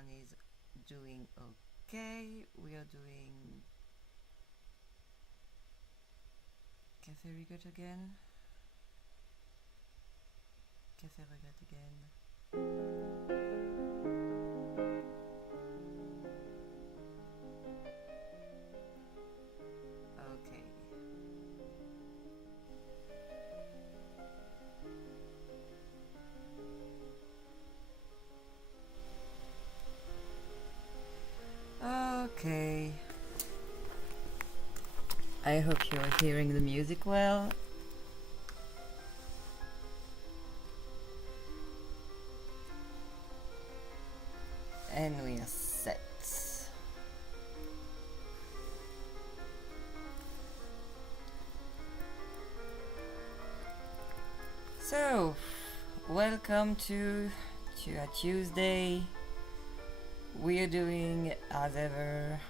everyone is doing okay. We are doing Cafe Rigot again. Cafe Rigot again. Okay. Okay. I hope you're hearing the music well. And we are set. So, welcome to a Tuesday. We are doing, as ever,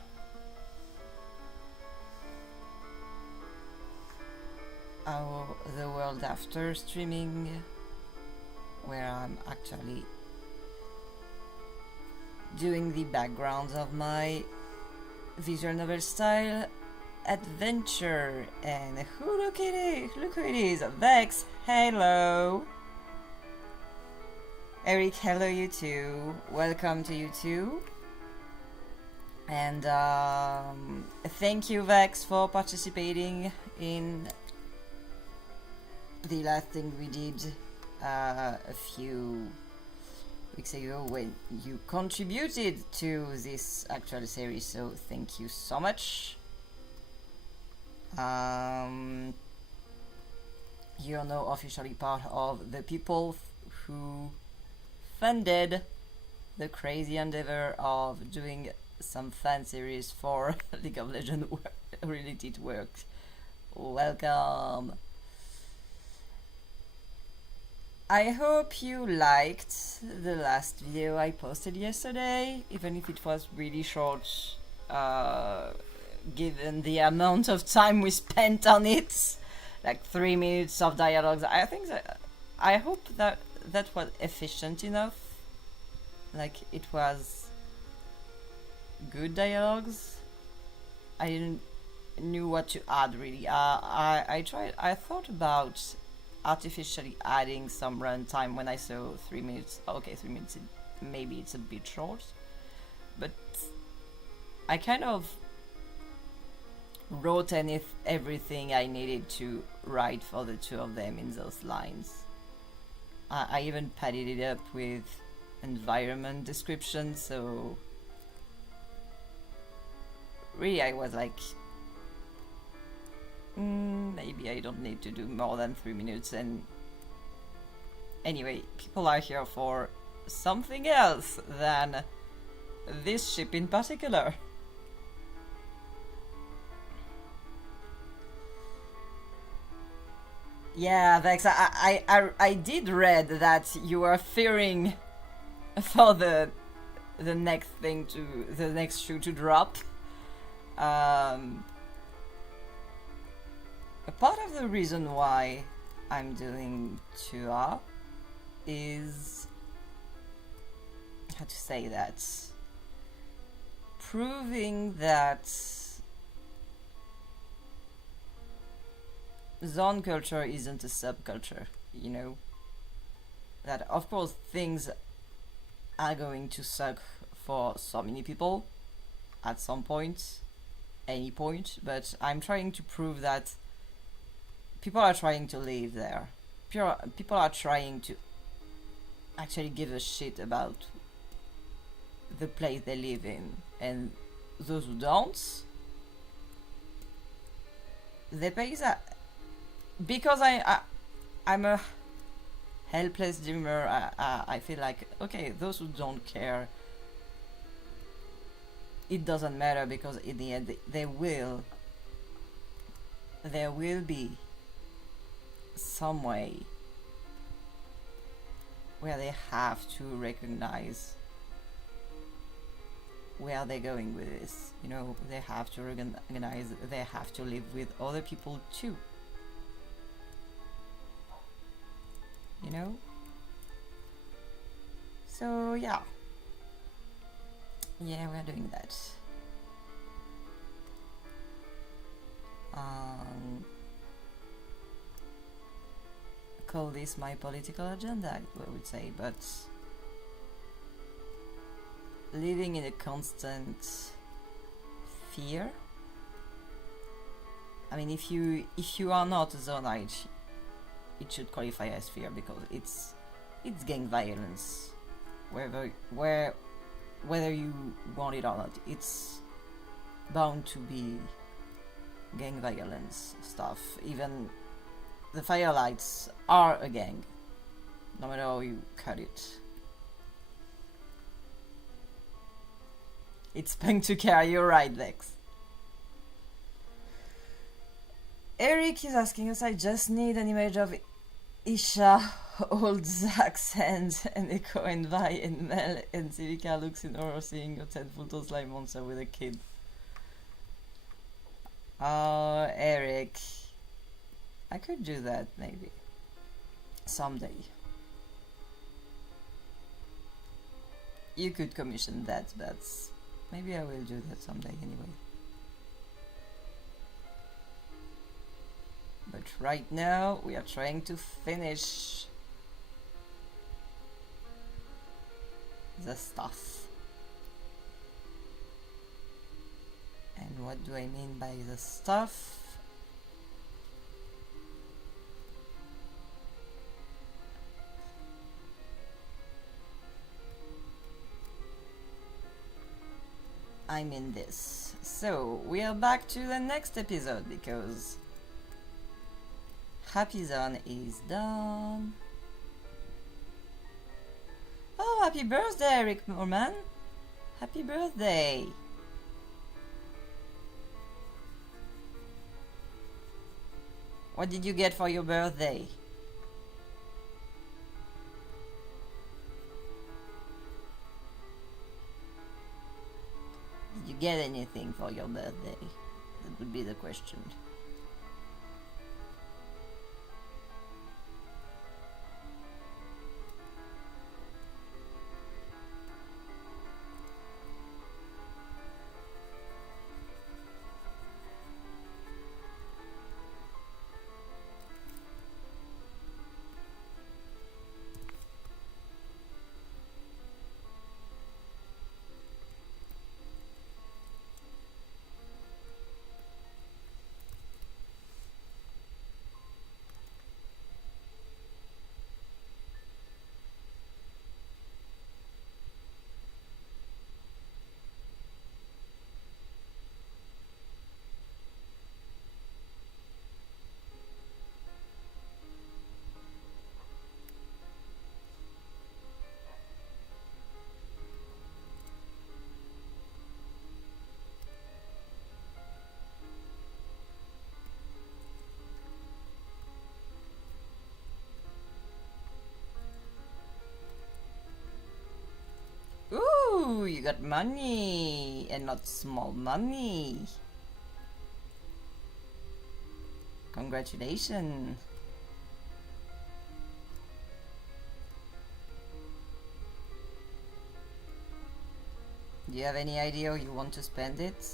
the world after streaming, where I'm actually doing the backgrounds of my visual novel style adventure. And look who it is, Vex. Hello. Eric, hello you too. Welcome to you too. And thank you, Vex, for participating in the last thing we did a few weeks ago when you contributed to this actual series, so thank you so much. You're now officially part of the people who funded the crazy endeavor of doing some fan series for League of Legends related work. Welcome. I hope you liked the last video I posted yesterday, even if it was really short, given the amount of time we spent on it, like 3 minutes of dialogues. I hope that was efficient enough. Like, it was good dialogues. I didn't knew what to add really. I thought about artificially adding some runtime when I saw 3 minutes. Okay, 3 minutes, maybe it's a bit short, but I kind of wrote everything I needed to write for the two of them in those lines. I even padded it up with environment description, so really I was like, maybe I don't need to do more than 3 minutes. And anyway, people are here for something else than this ship in particular. Yeah, Vex, I did read that you are fearing for the next shoe to drop. A part of the reason why I'm doing 2R is, how to say that, proving that zone culture isn't a subculture, you know? That of course things are going to suck for so many people at some point, any point, but I'm trying to prove that people are trying to live there. People are trying to actually give a shit about the place they live in, and those who don't, they pay that. Because I'm a helpless dreamer, I feel like, okay, those who don't care, it doesn't matter, because in the end there will be some way where they have to recognize where they're going with this. You know, they have to recognize, they have to live with other people too. You know? So yeah. Yeah, we're doing that. Call this my political agenda, I would say, but living in a constant fear. I mean, if you are not a Zonite, it should qualify as fear because it's gang violence, whether you want it or not. It's bound to be gang violence stuff. Even the Firelights are a gang, no matter how you cut it. It's punk to care, you're right, Vex. Eric is asking us, I just need an image of Isha, old Zack's hand, and Echo and Vi and Mel and Civica looks in horror seeing a 10-foot slime monster with a kid. Oh, Eric. I could do that, maybe. Someday. You could commission that, but maybe I will do that someday anyway. But right now, we are trying to finish the stuff. And what do I mean by the stuff? I mean this. So, we are back to the next episode because Happy Zone is done. Oh, happy birthday, Eric Morman! Happy birthday! What did you get for your birthday? Did you get anything for your birthday? That would be the question. Ooh, you got money, and not small money. Congratulations. Do you have any idea how you want to spend it?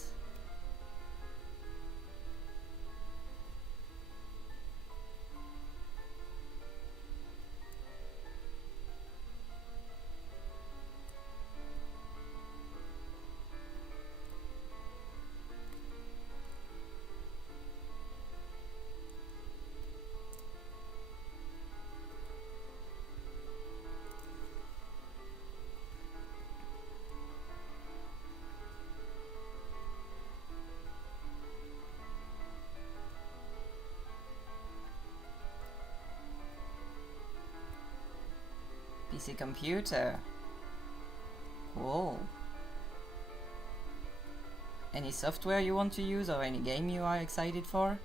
PC computer. Cool. Any software you want to use or any game you are excited for?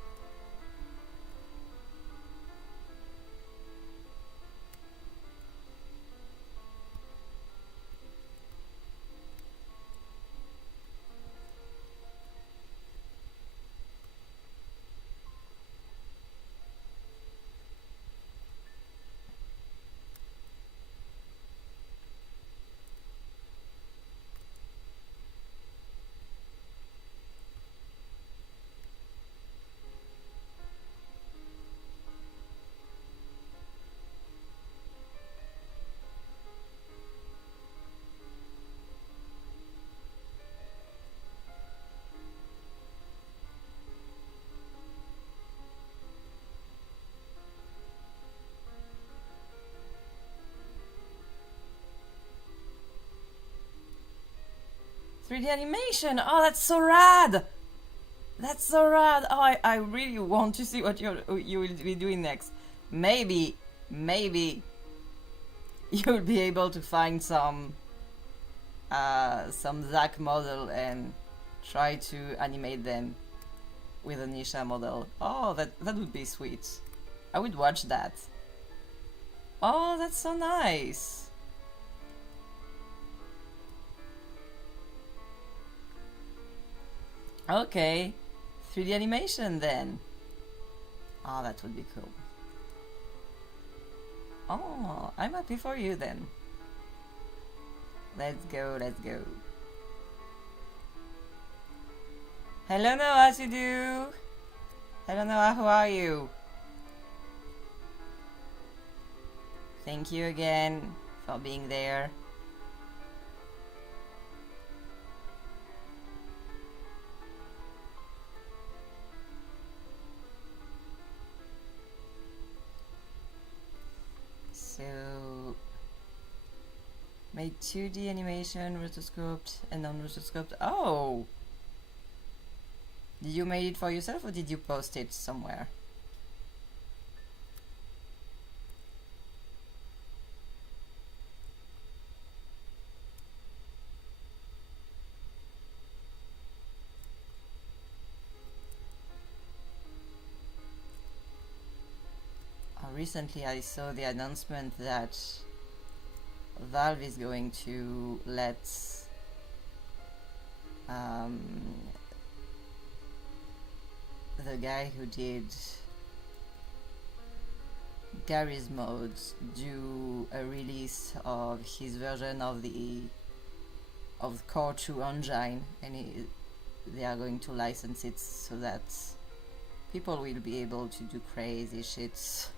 3D animation! Oh, that's so rad! That's so rad! Oh, I really want to see what you will be doing next. Maybe you'll be able to find some Zack model and try to animate them with a Nisha model. Oh, that would be sweet. I would watch that. Oh, that's so nice. Okay, 3D animation then. Oh, that would be cool. Oh, I'm happy for you then. Let's go, let's go. Hello Noah, as you do? Hello Noah, how are you? Thank you again for being there. So, made 2D animation, rotoscoped and non-rotoscoped. Oh! Did you make it for yourself or did you post it somewhere? Recently I saw the announcement that Valve is going to let the guy who did Gary's mods do a release of his version of the Core 2 engine, and they are going to license it so that people will be able to do crazy shits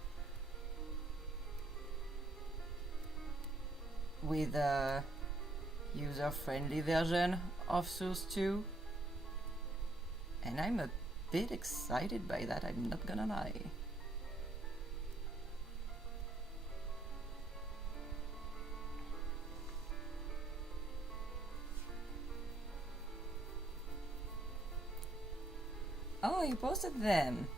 with a user-friendly version of Source 2, and I'm a bit excited by that, I'm not gonna lie. Oh, you posted them.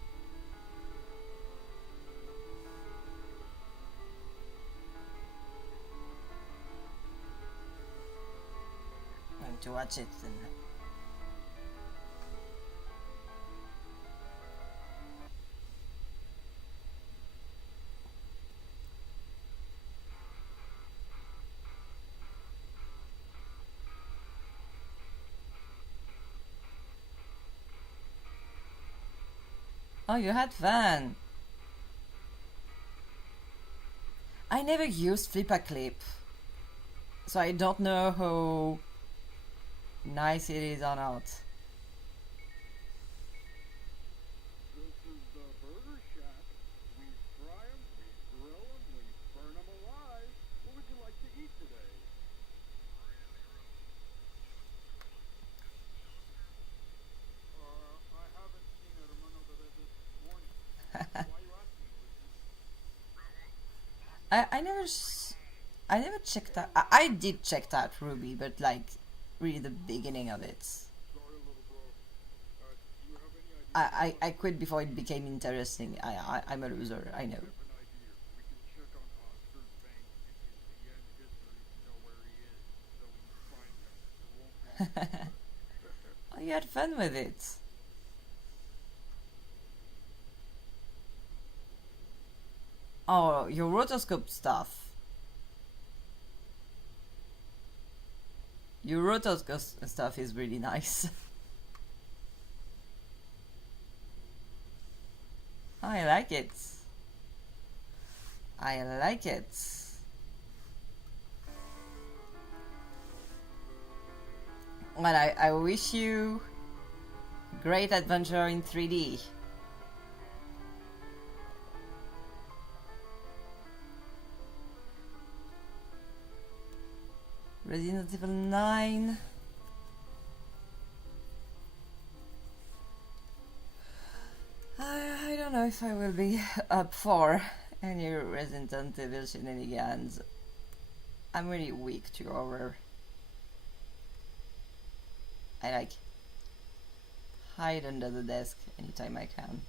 To watch it then. Oh, you had fun. I never used Flip-a-Clip, so I don't know how nice it is or not. This is the Burger Shack. We fry them, we grill them, we burn them alive. What would you like to eat today? I haven't seen it. I'm gonna go there this morning. Why are you asking, Lucy? I never checked out. I did check out Ruby, but like really the beginning of it. Sorry, little bro. Do you have any idea? I quit before it became interesting. I'm a loser. I know. I have an idea. We can check on Oscar's bank in the end history to know where he is, so we can find him. It won't Oh, you had fun with it. Oh, your rotoscope stuff. Your rotoscope stuff is really nice. I like it. I like it. Well, I wish you great adventure in 3D. Resident Evil 9. I don't know if I will be up for any Resident Evil shenanigans. I'm really weak to horror. I like hide under the desk anytime I can.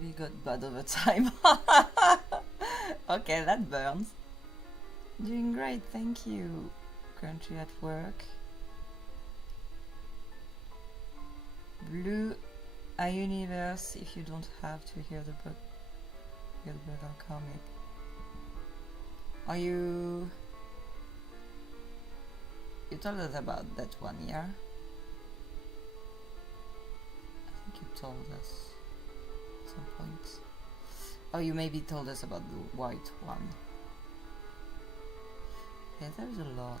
We got bad over time. Okay, that burns. Doing great, thank you. Currently at work. Blue, a universe if you don't have to hear the brother comic. Are you... You told us about that one, yeah? I think you told us at some point. Oh, you maybe told us about the white one. Yeah, there's a lot.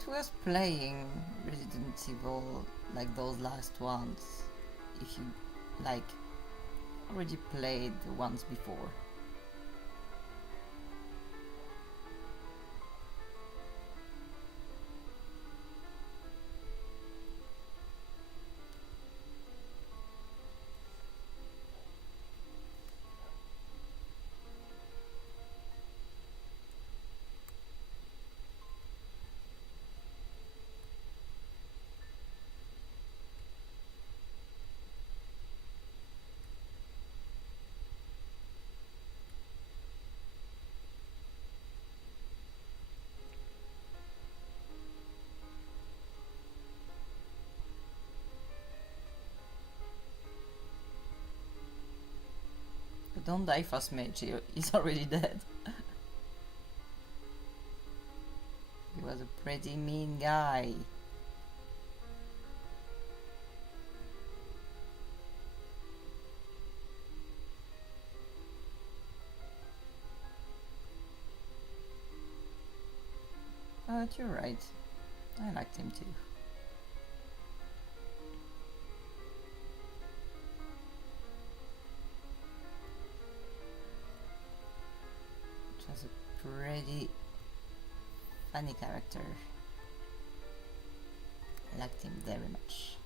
it was playing Resident Evil like those last ones if you like already played the ones before. But don't die fast, mage, he's already dead. He was a pretty mean guy. But you're right, I liked him too. It was a pretty funny character. I liked him very much.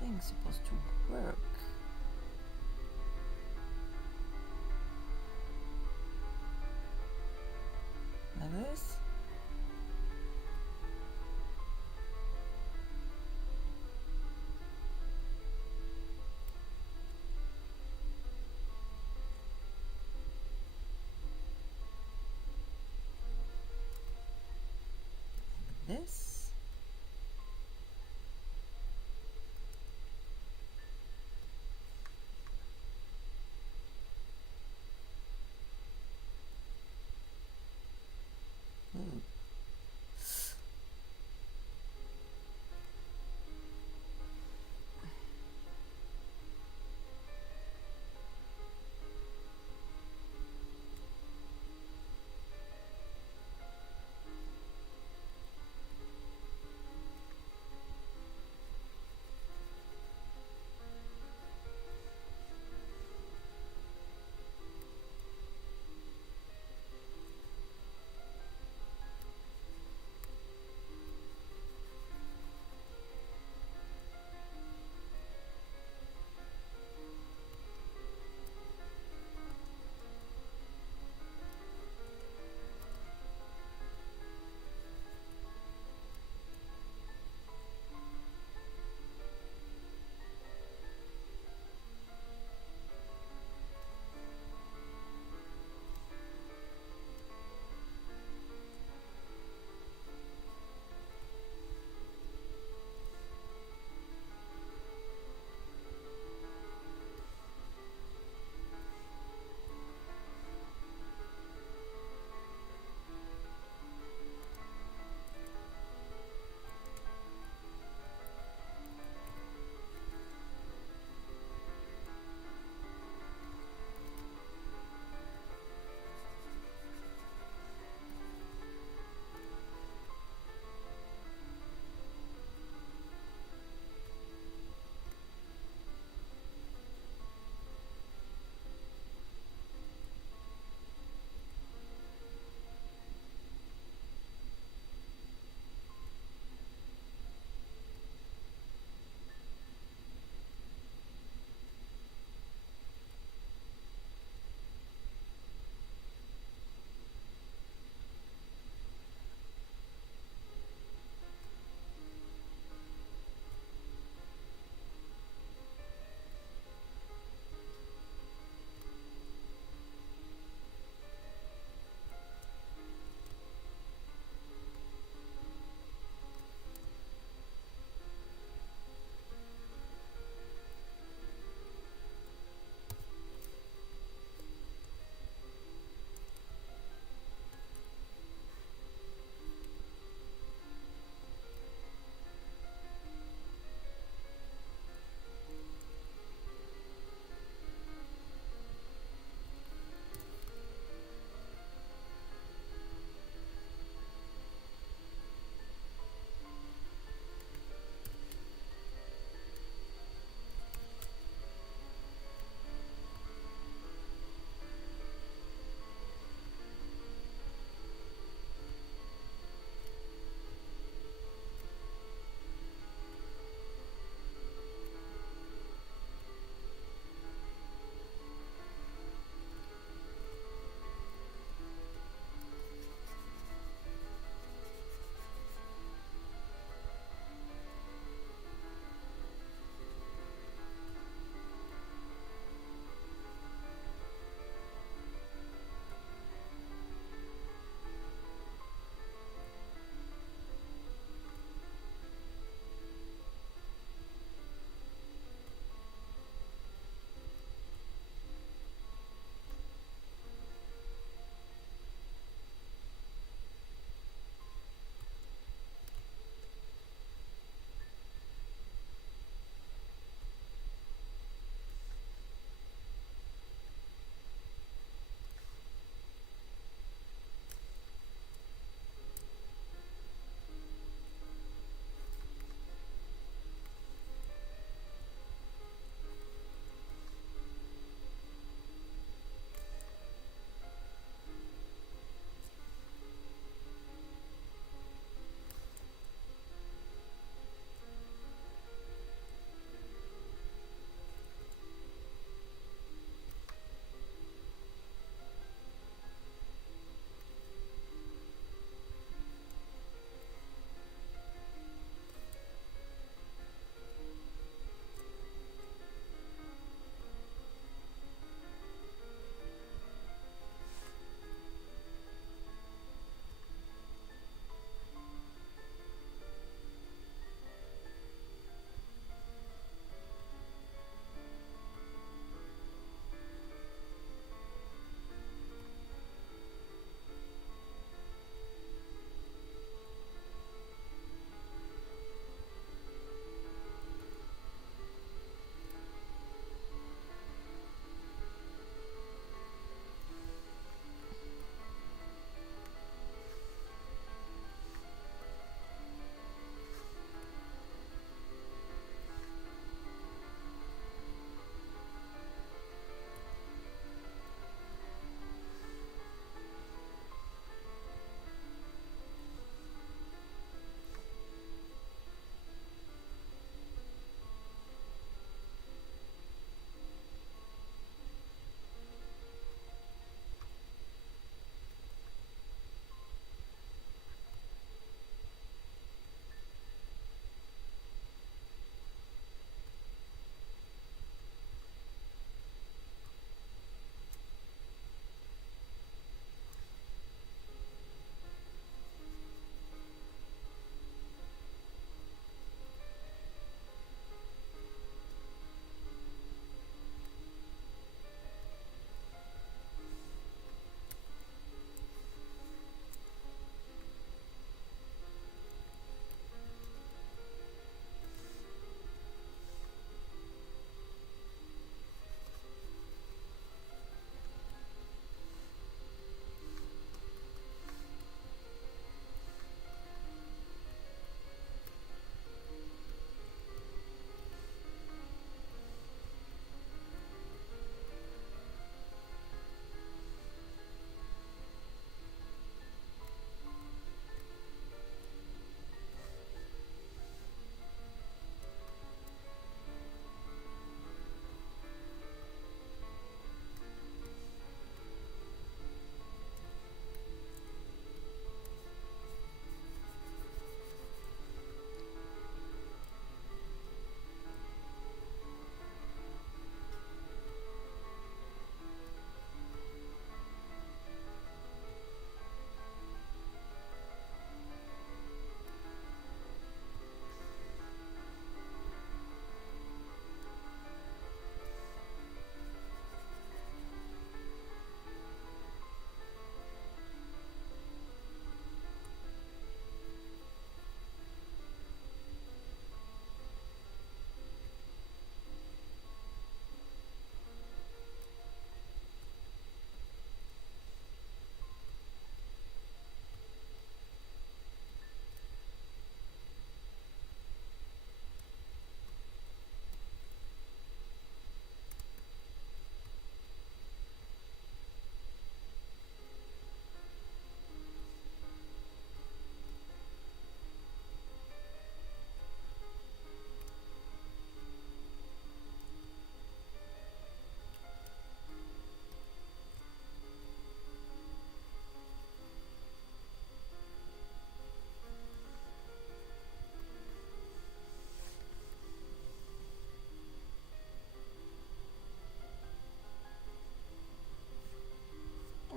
Thing's supposed to work. Like this? Like this?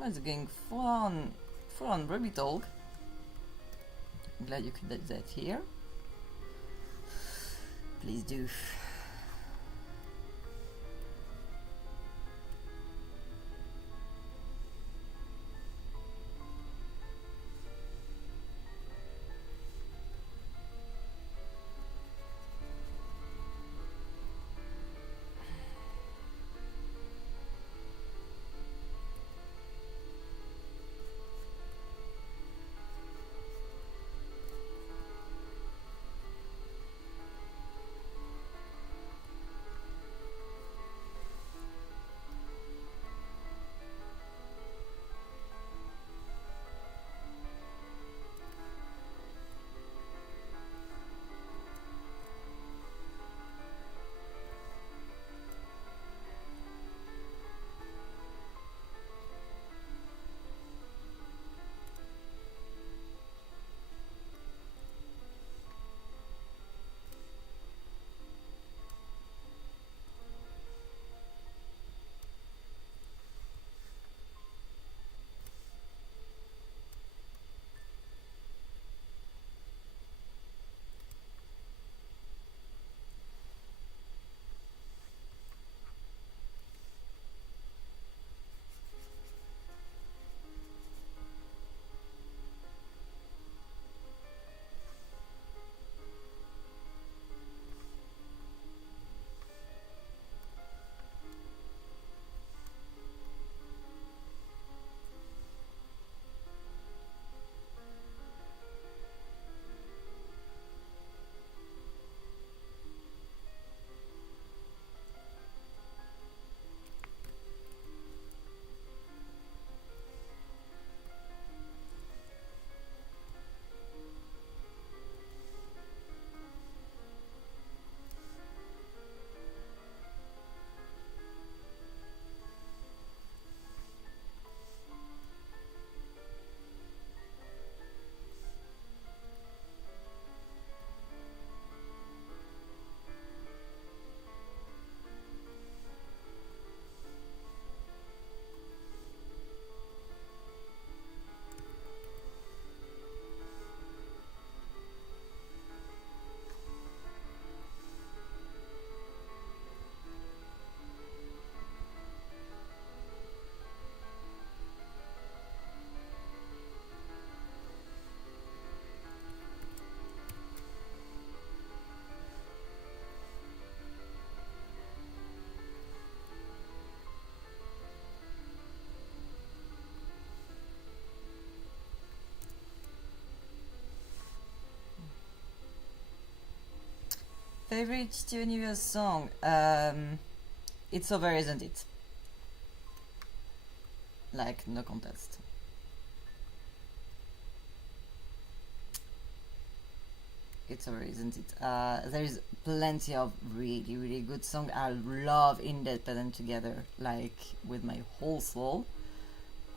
is going full on Ruby talk. I'm glad you could do that here. Please do. Favorite Steven Universe song? It's Over, Isn't It? Like, no contest. It's Over, Isn't It? There's plenty of really, really good songs. I love Independent Together, like, with my whole soul.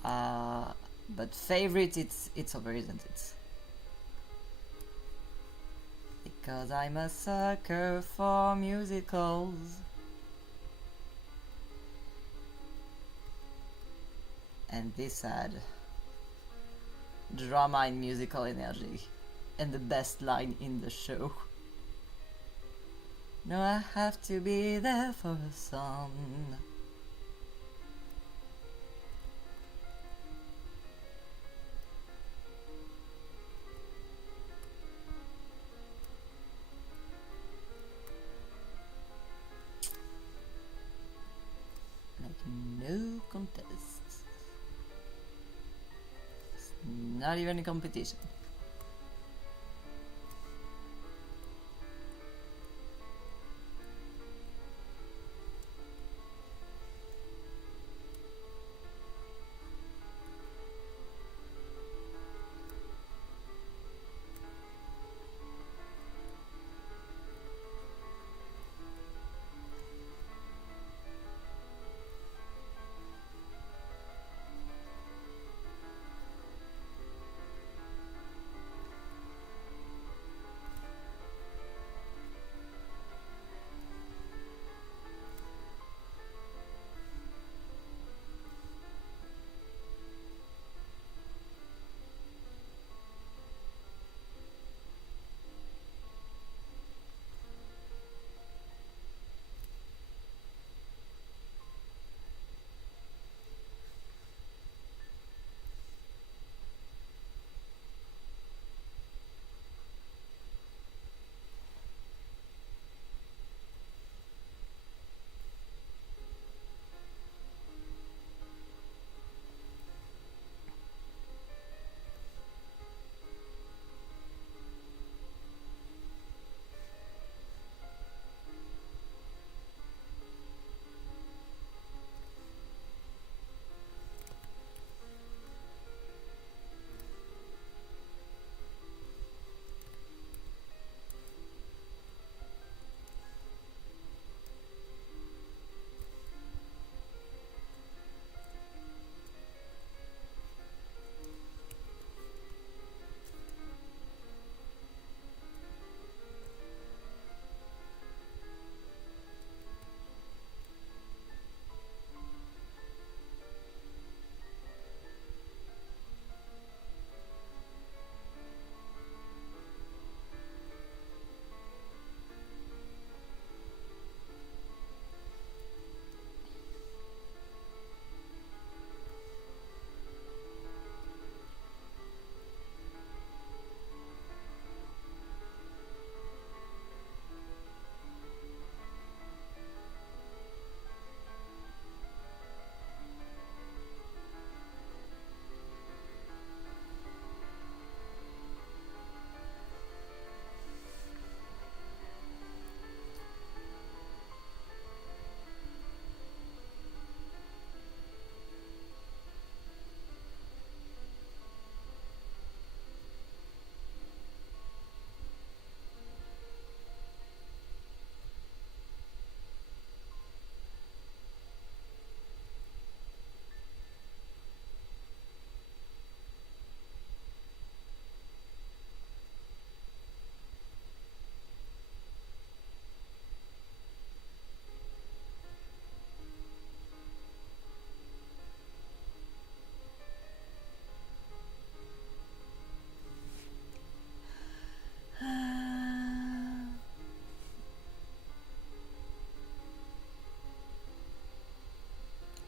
But favorite, it's Over, Isn't It? Because I'm a sucker for musicals. And this had drama and musical energy. And the best line in the show. No, I have to be there for a song. No contest. It's not even a competition.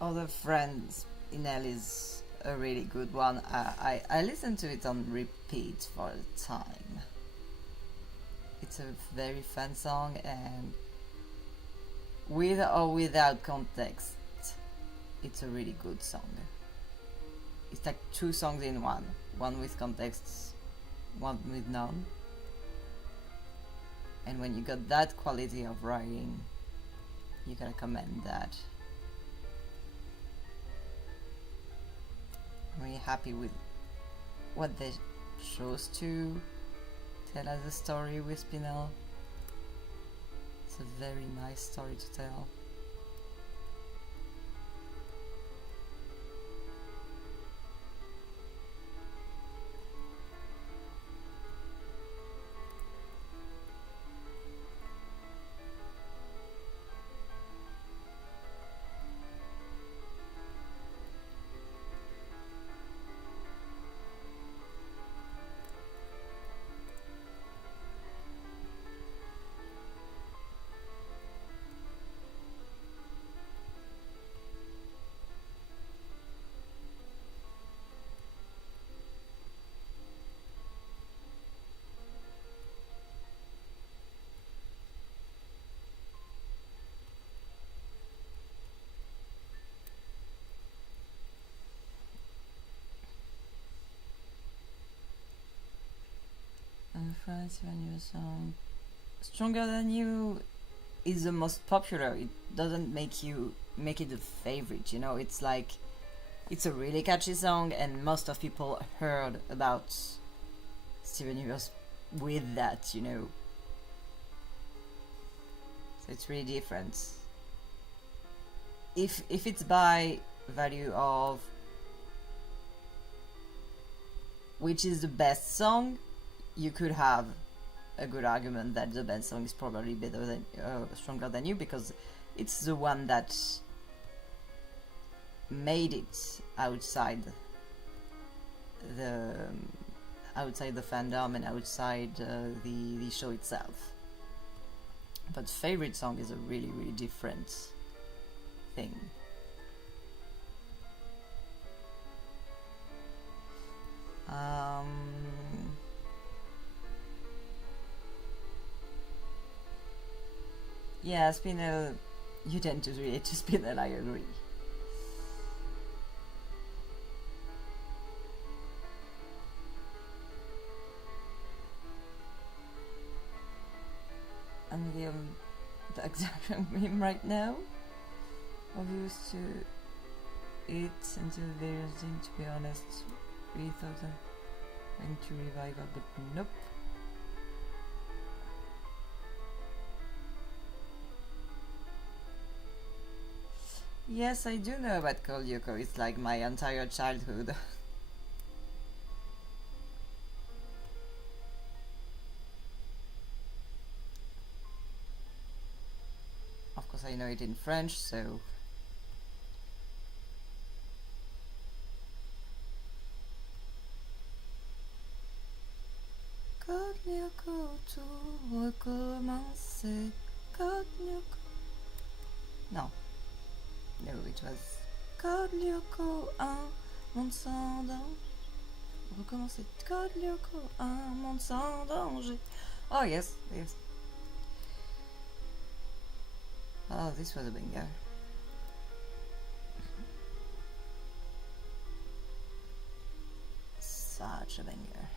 Other Friends in Hell is a really good one. I listened to it on repeat for a time. It's a very fun song, and with or without context, it's a really good song. It's like two songs in one. One with context, one with none. And when you got that quality of writing, you gotta commend that. I'm really happy with what they chose to tell as a story with Spinel. It's a very nice story to tell. France, when your song Stronger Than You is the most popular. It doesn't make it a favorite, you know. It's like it's a really catchy song, and most of people heard about Steven Universe with that, you know. So it's really different. If it's by value of which is the best song, you could have a good argument that the best song is probably better than Stronger Than You, because it's the one that made it outside the fandom and outside the show itself. But favorite song is a really different thing. Yeah, Spinel, you tend to relate to Spinel, I agree. And the exact meme right now, obvious to it until various thing, to be honest, really thought I'm going to revive it, but nope. Yes, I do know about Cold Yoko. It's like my entire childhood. Of course, I know it in French, so. Cold Yoko, tout recommencer. Cold Yoko. No. No, it was Code Lyoko 1, monde sans danger. Recommencer. Code Lyoko 1, monde sans danger. Oh, yes. Oh, this was a banger. Such a banger.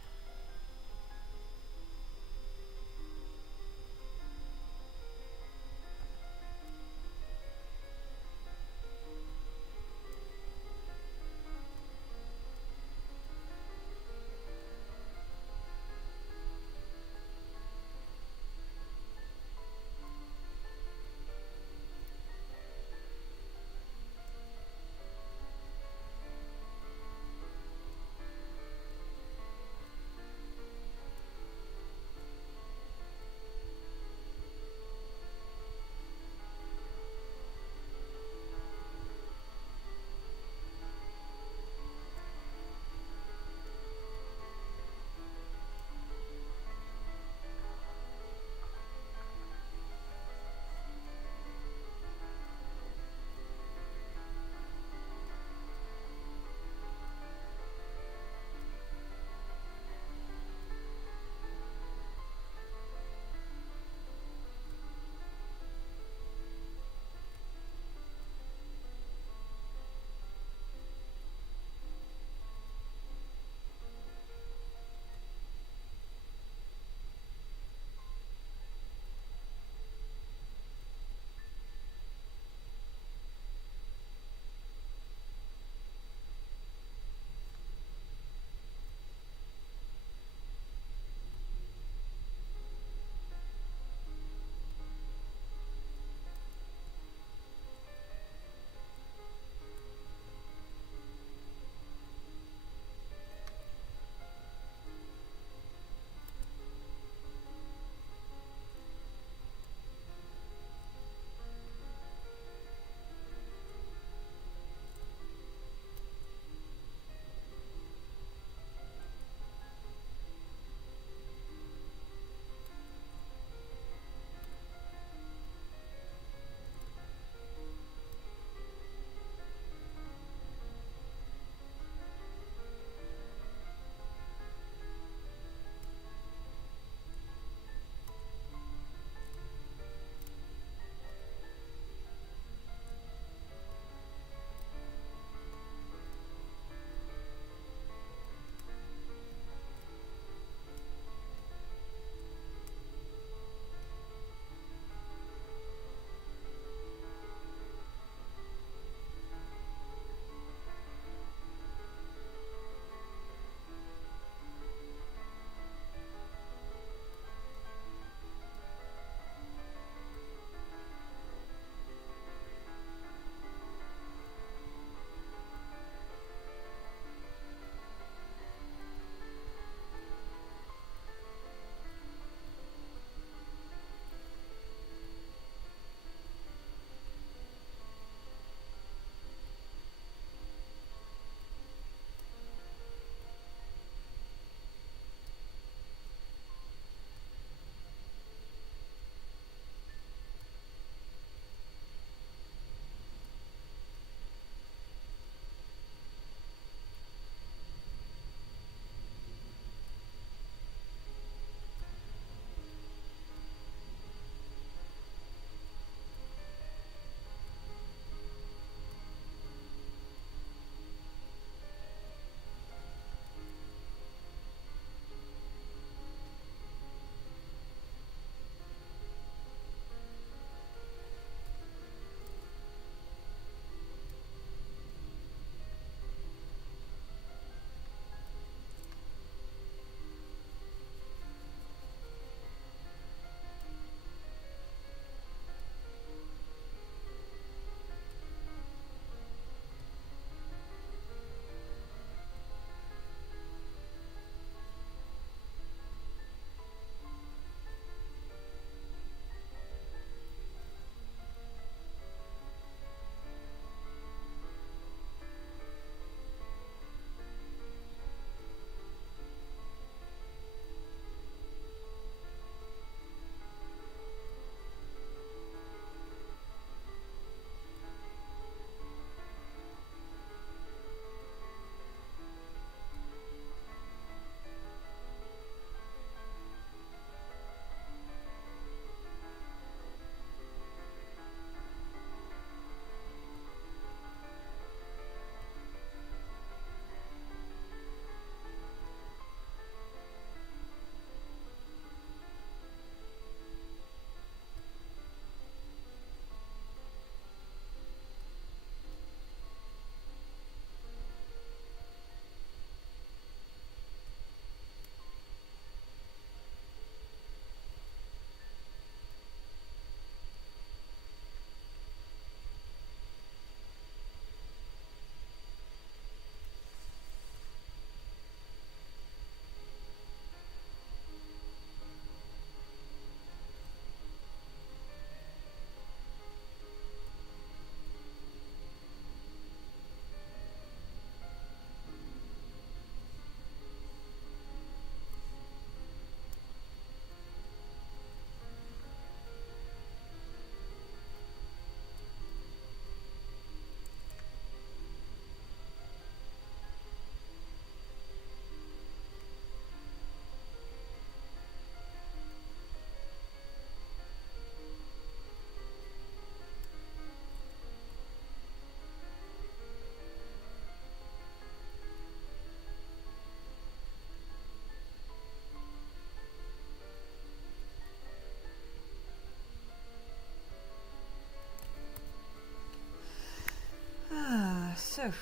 So. A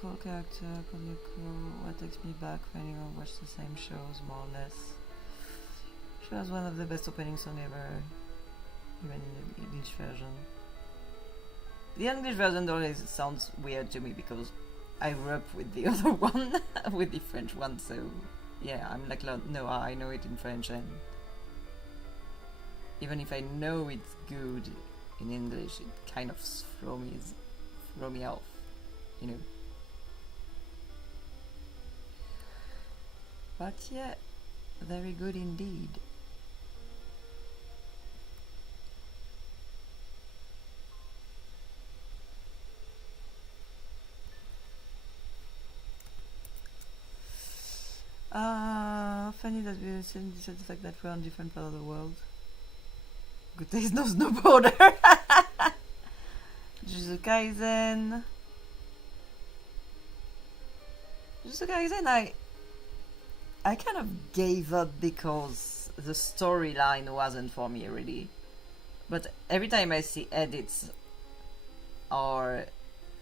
cool character, probably cool. What takes me back when you watch the same shows, more or less. She was one of the best opening songs ever, even in the English version. The English version always sounds weird to me because I grew up with the other one, with the French one, so yeah, I'm like, no, I know it in French, and even if I know it's good in English, it kind of throw me off, you know. But yeah, very good indeed. Funny that we assume the fact that we're on different part of the world. Good days knows no border. Jujutsu Kaisen. I kind of gave up because the storyline wasn't for me really. But every time I see edits or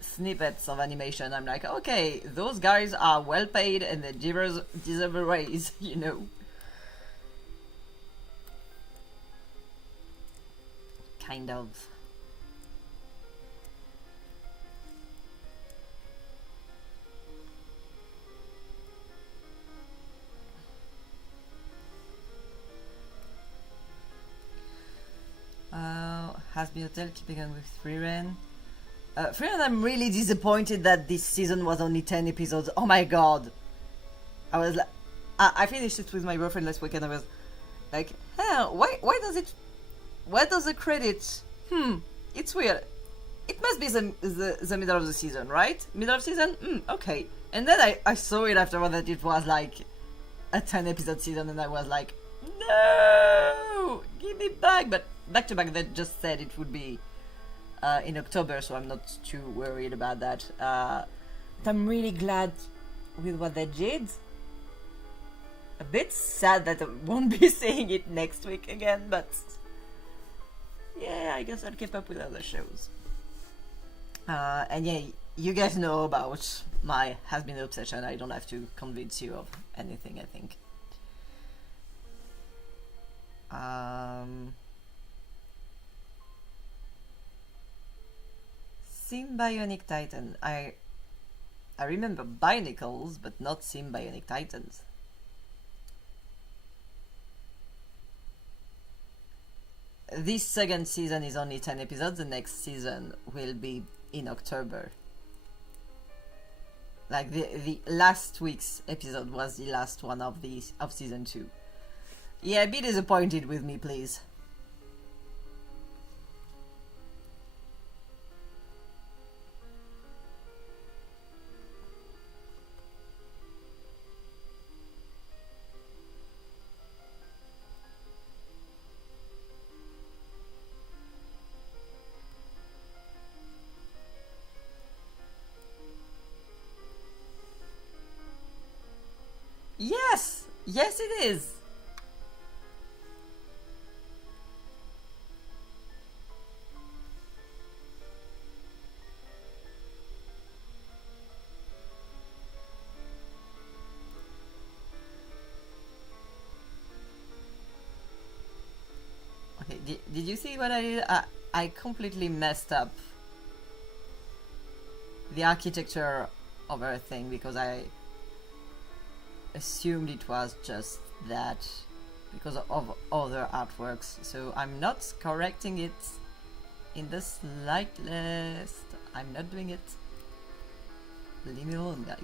snippets of animation, I'm like, okay, those guys are well paid and they deserve a raise, you know. Kind of. Has been Hotel keeping on with Freeren. Freeren, I'm really disappointed that this season was only 10 episodes. Oh my god. I was like, I finished it with my girlfriend last week and I was like, hell, why does the credit? It's weird. It must be the middle of the season, right? Middle of season? Okay. And then I saw it afterward that it was like a 10 episode season and I was like, no! Give me back! But back to back, they just said it would be in October, so I'm not too worried about that. But I'm really glad with what they did. A bit sad that I won't be seeing it next week again, but yeah, I guess I'll keep up with other shows. And yeah, you guys know about my has-been obsession. I don't have to convince you of anything, I think. Sim Bionic Titan. I remember Bionicles, but not Sim Bionic Titans. This second season is only 10 episodes. The next season will be in October. Like the last week's episode was the last one of season 2. Yeah, be disappointed with me, please. Yes! Yes, it is! Okay, did you see what I did? I completely messed up the architecture of everything because I assumed it was just that because of other artworks, so I'm not correcting it in the slightest. I'm not doing it. Leave me alone, guys.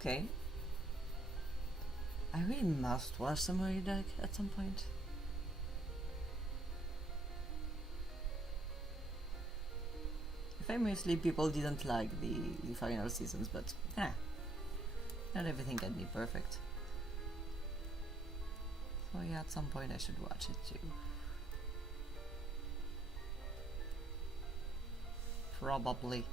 Okay. I really must watch Samurai Deck at some point. Famously, people didn't like the final seasons, but not everything can be perfect. So yeah, at some point I should watch it too. Probably.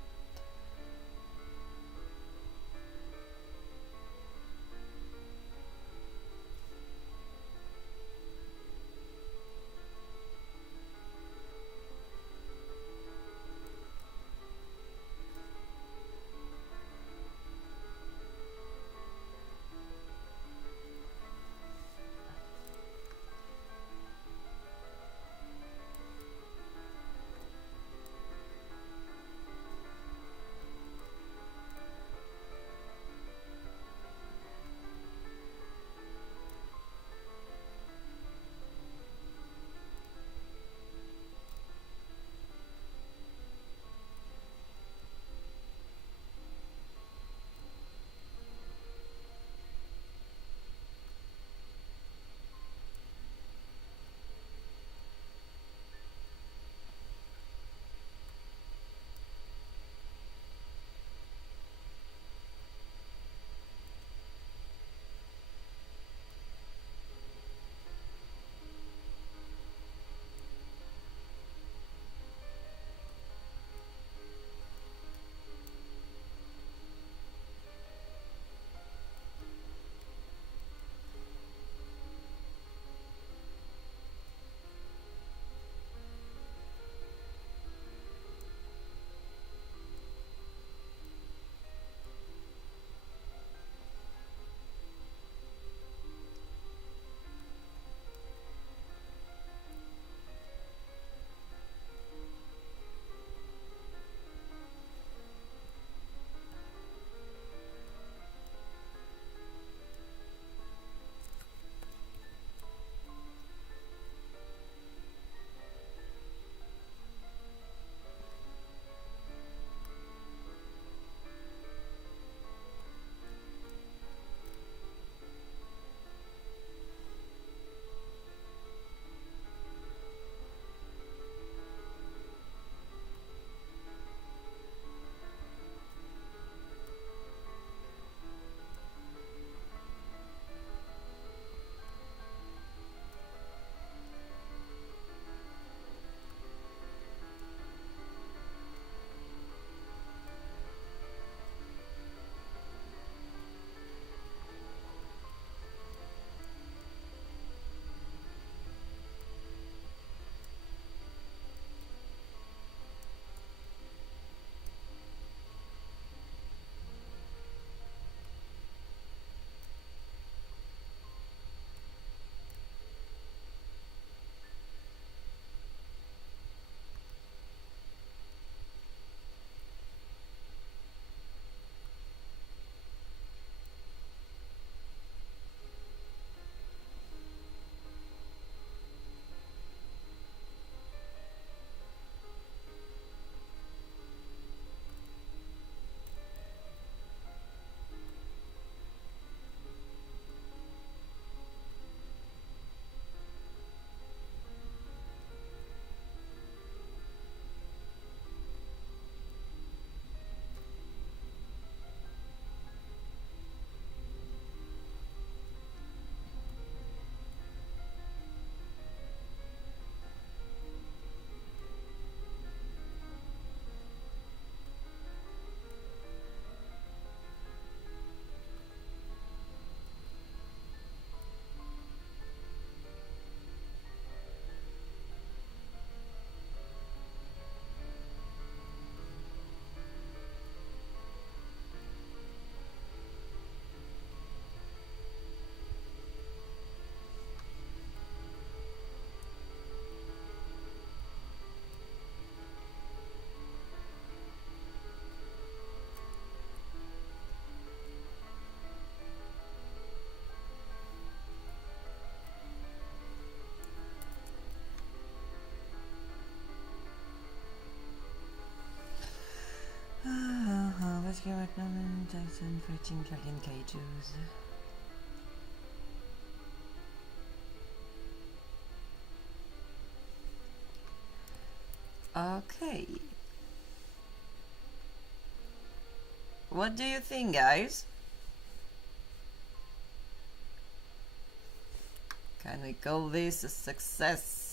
Tokyo at 9,013 Kalyan Kaijus. Okay. What do you think, guys? Can we call this a success?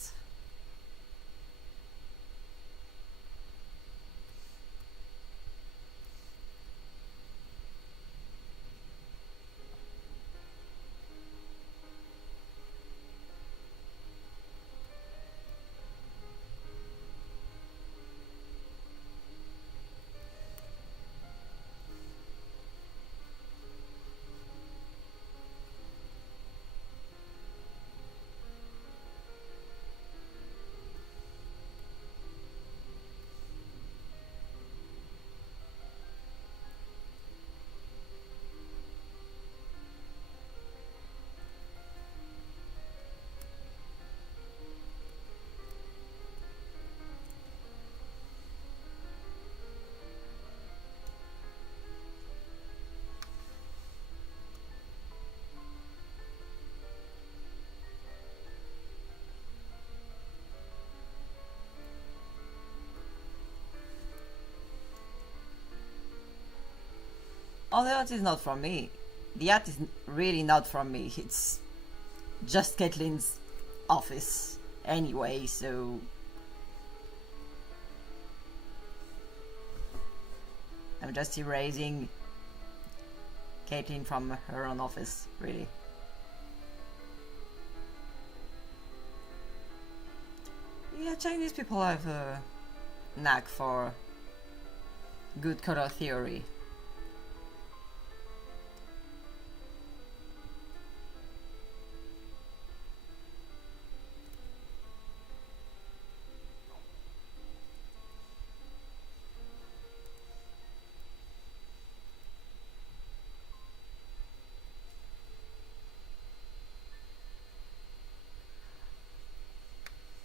Oh, the art is not from me. The art is really not from me. It's just Caitlin's office anyway, so... I'm just erasing Caitlin from her own office, really. Yeah, Chinese people have a knack for good color theory.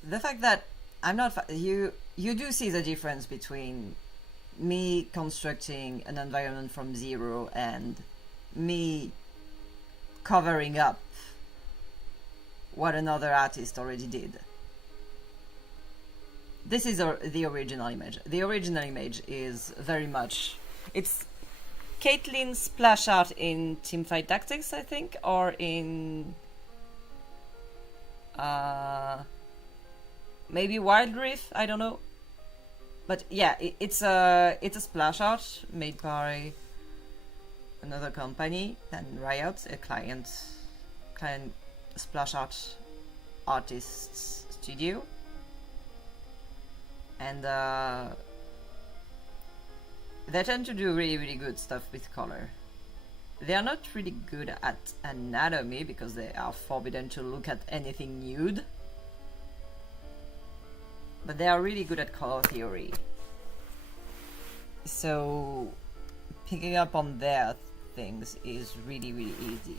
The fact that I'm not you do see the difference between me constructing an environment from zero and me covering up what another artist already did. This is the original image. The original image is very much... It's Caitlin's splash art in Teamfight Tactics, I think, or in... maybe Wild Rift, I don't know. But yeah, it's a splash art made by another company than Riot, a client splash art artists studio. And they tend to do really good stuff with color. They are not really good at anatomy because they are forbidden to look at anything nude. But they are really good at color theory. So picking up on their things is really easy.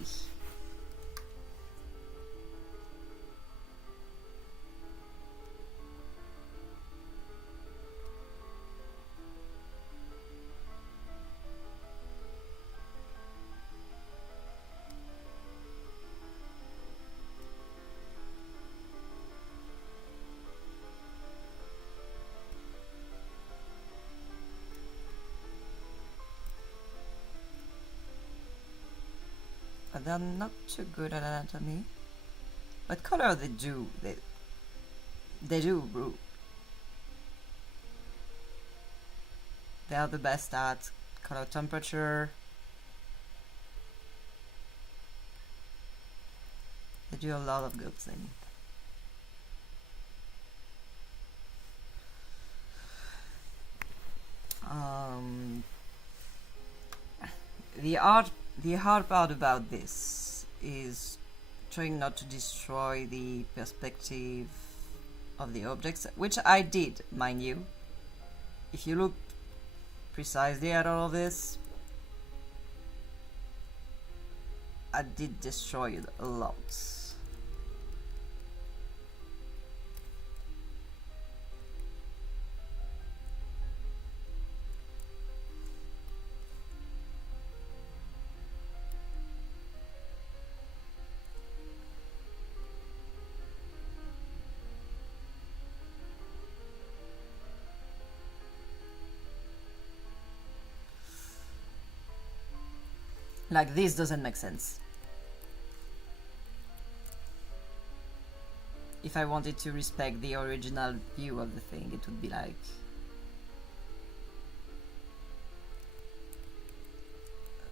They're not too good at anatomy, but color they do. They do, bro. They are the best at color temperature. They do a lot of good things. The hard part about this is trying not to destroy the perspective of the objects, which I did, mind you. If you look precisely at all of this, I did destroy it a lot. Like, this doesn't make sense. If I wanted to respect the original view of the thing, it would be like...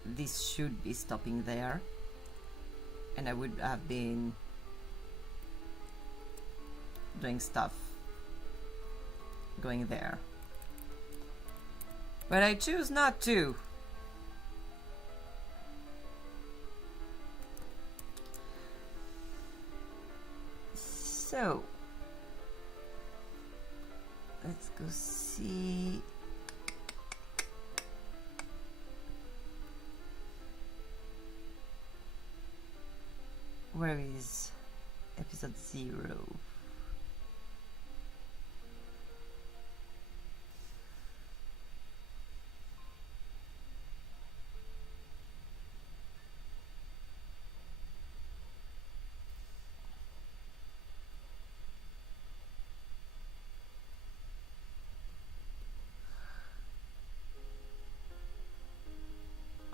this should be stopping there. And I would have been doing stuff going there. But I choose not to. So let's go see. Where is episode 0?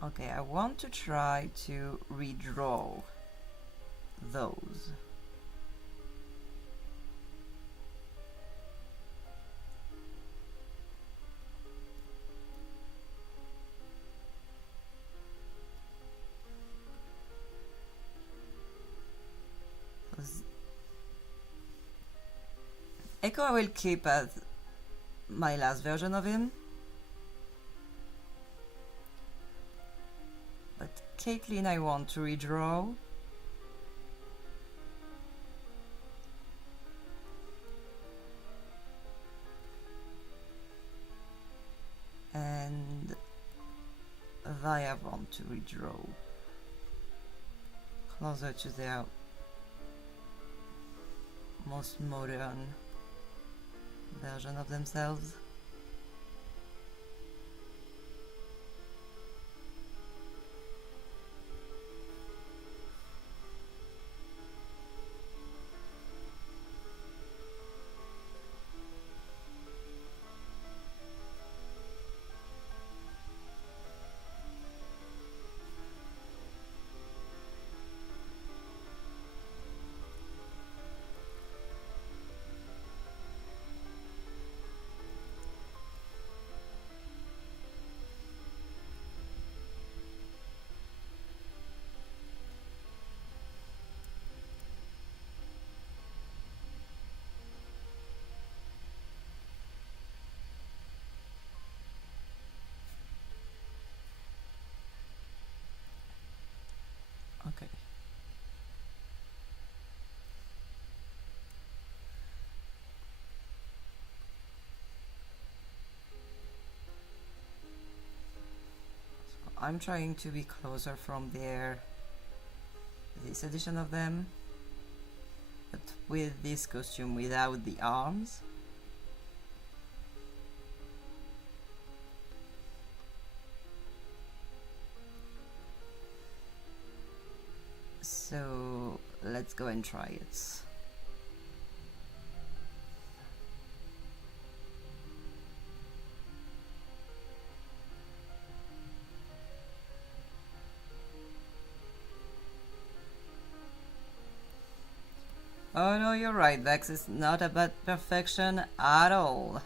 Okay, I want to try to redraw those. Echo I will keep as my last version of him. But Caitlyn I want to redraw. And Vi I want to redraw closer to their most modern version of themselves. Okay. So I'm trying to be closer from this edition of them, but with this costume without the arms. So let's go and try it. Oh no, you're right, Vex is not about perfection at all.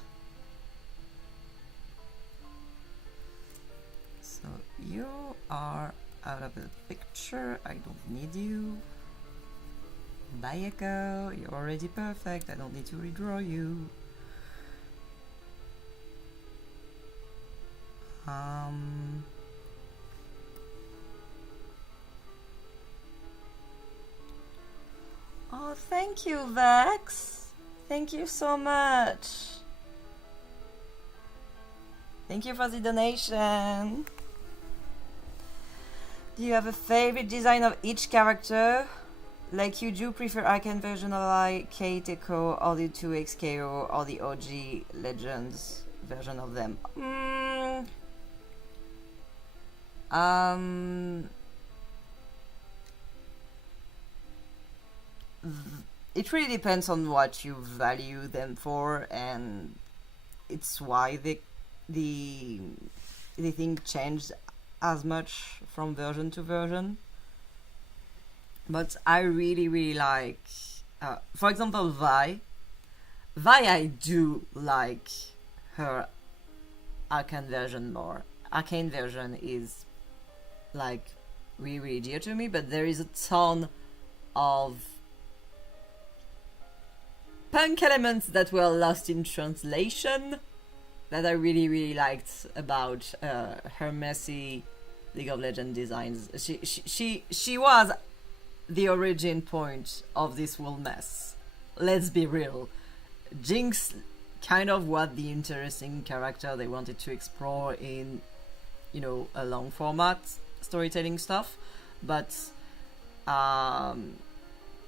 So you are out of the picture, I don't need you. Bye Echo, you're already perfect, I don't need to redraw you. Oh, thank you, Vex. Thank you so much. Thank you for the donation. Do you have a favorite design of each character? Like you do prefer Arcane version of like Kate Echo or the 2x KO or the OG Legends version of them? It really depends on what you value them for, and it's why the thing changed as much from version to version, but I really really like. For example, Vi, I do like her Arcane version more. Arcane version is like really, really dear to me, but there is a ton of punk elements that were lost in translation that I really, really liked about her messy League of Legends designs. She was the origin point of this whole mess. Let's be real. Jinx kind of was the interesting character they wanted to explore in, a long format storytelling stuff, but the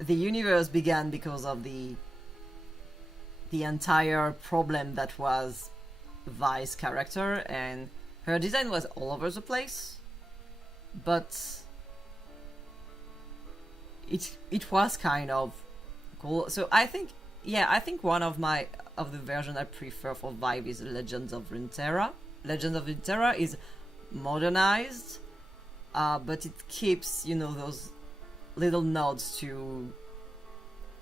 universe began because of the entire problem that was Vi's character, and her design was all over the place, but it was kind of cool. So I think one of the version I prefer for Vive is Legends of Runeterra. Legends of Runeterra is modernized, but it keeps those little nods to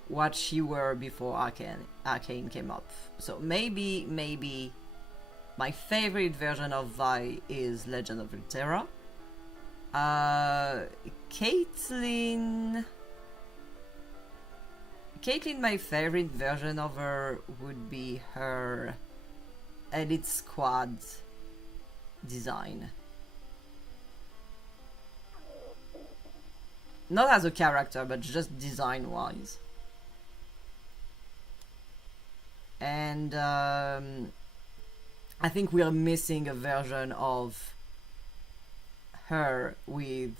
what she were before Arcane came up. So maybe my favorite version of Vi is Legend of Runeterra. Caitlyn, my favorite version of her would be her Elite Squad design. Not as a character, but just design-wise. And I think we are missing a version of her with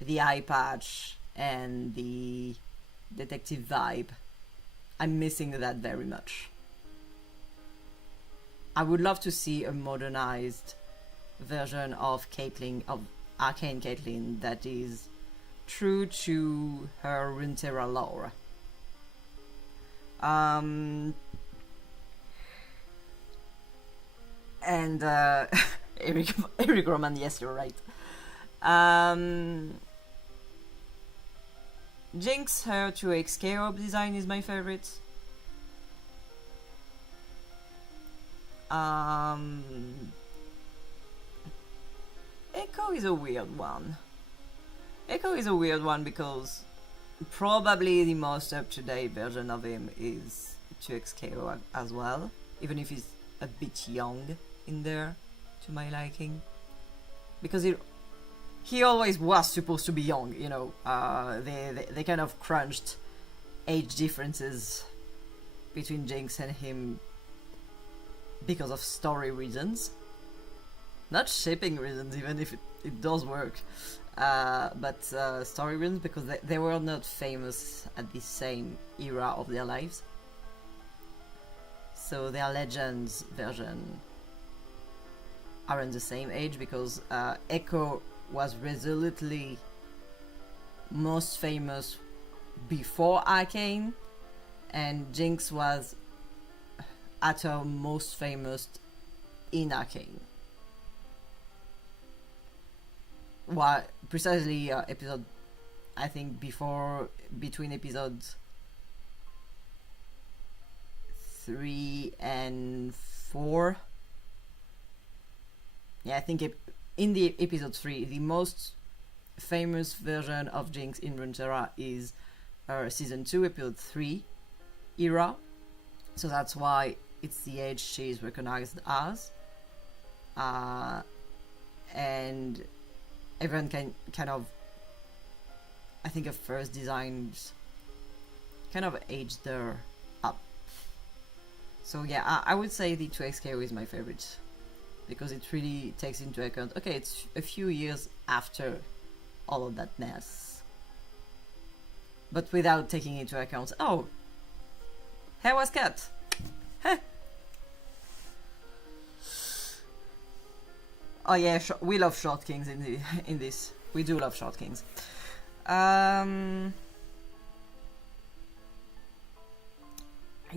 the eye patch and the detective vibe. I'm missing that very much. I would love to see a modernized version of Caitlyn, of Arcane Caitlyn, that is true to her Runeterra lore. And Eric Roman, yes, you're right. Jinx, her 2x Chaos design is my favorite. Echo is a weird one. Because probably the most up-to-date version of him is 2x Chaos as well, even if he's a bit young in there to my liking, because he always was supposed to be young, they kind of crunched age differences between Jinx and him because of story reasons, not shipping reasons, even if it does work, but story reasons, because they were not famous at the same era of their lives. So their Legends version aren't the same age, because Echo was resolutely most famous before Arcane, and Jinx was at her most famous in Arcane. Well, precisely episode, I think between episodes 3 and 4. Yeah, I think in the episode 3, the most famous version of Jinx in Runeterra is season 2, episode 3 era. So that's why it's the age she is recognized as. And everyone can kind of, I think, her first designs kind of aged her up. So yeah, I would say the 2XKO is my favorite, because it really takes into account, okay, it's a few years after all of that mess, but without taking into account, oh, hair was cut. Huh. Oh yeah, we love short kings in this. We do love short kings.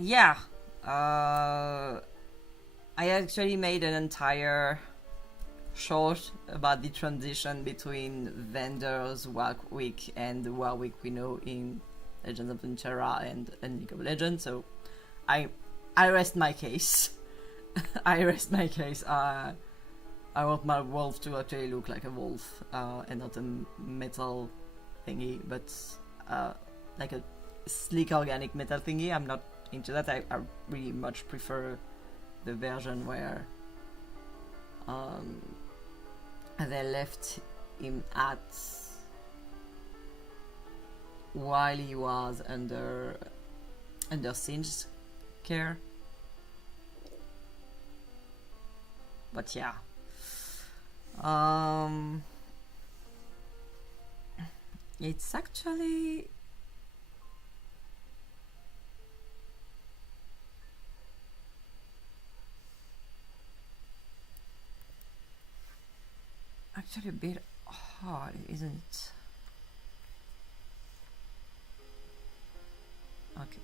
Yeah. I actually made an entire short about the transition between Vander's Warwick and the Warwick we know in Legends of Runeterra and League of Legends. So I rest my case. I rest my case. I want my wolf to actually look like a wolf and not a metal thingy, but like a sleek organic metal thingy. I'm not into that. I really much prefer the version where they left him at while he was under Singe's care. But yeah. It's actually a bit hard, isn't it? Okay.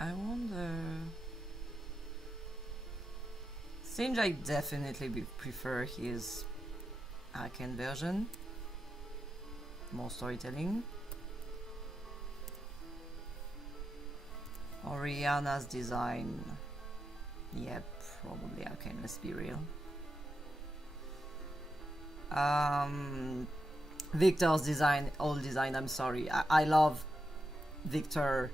I wonder. Singe, I definitely prefer his Arcane version. More storytelling. Oriana's design. Yeah, probably Arcane, let's be real. Victor's design, old design, I'm sorry. I love Victor,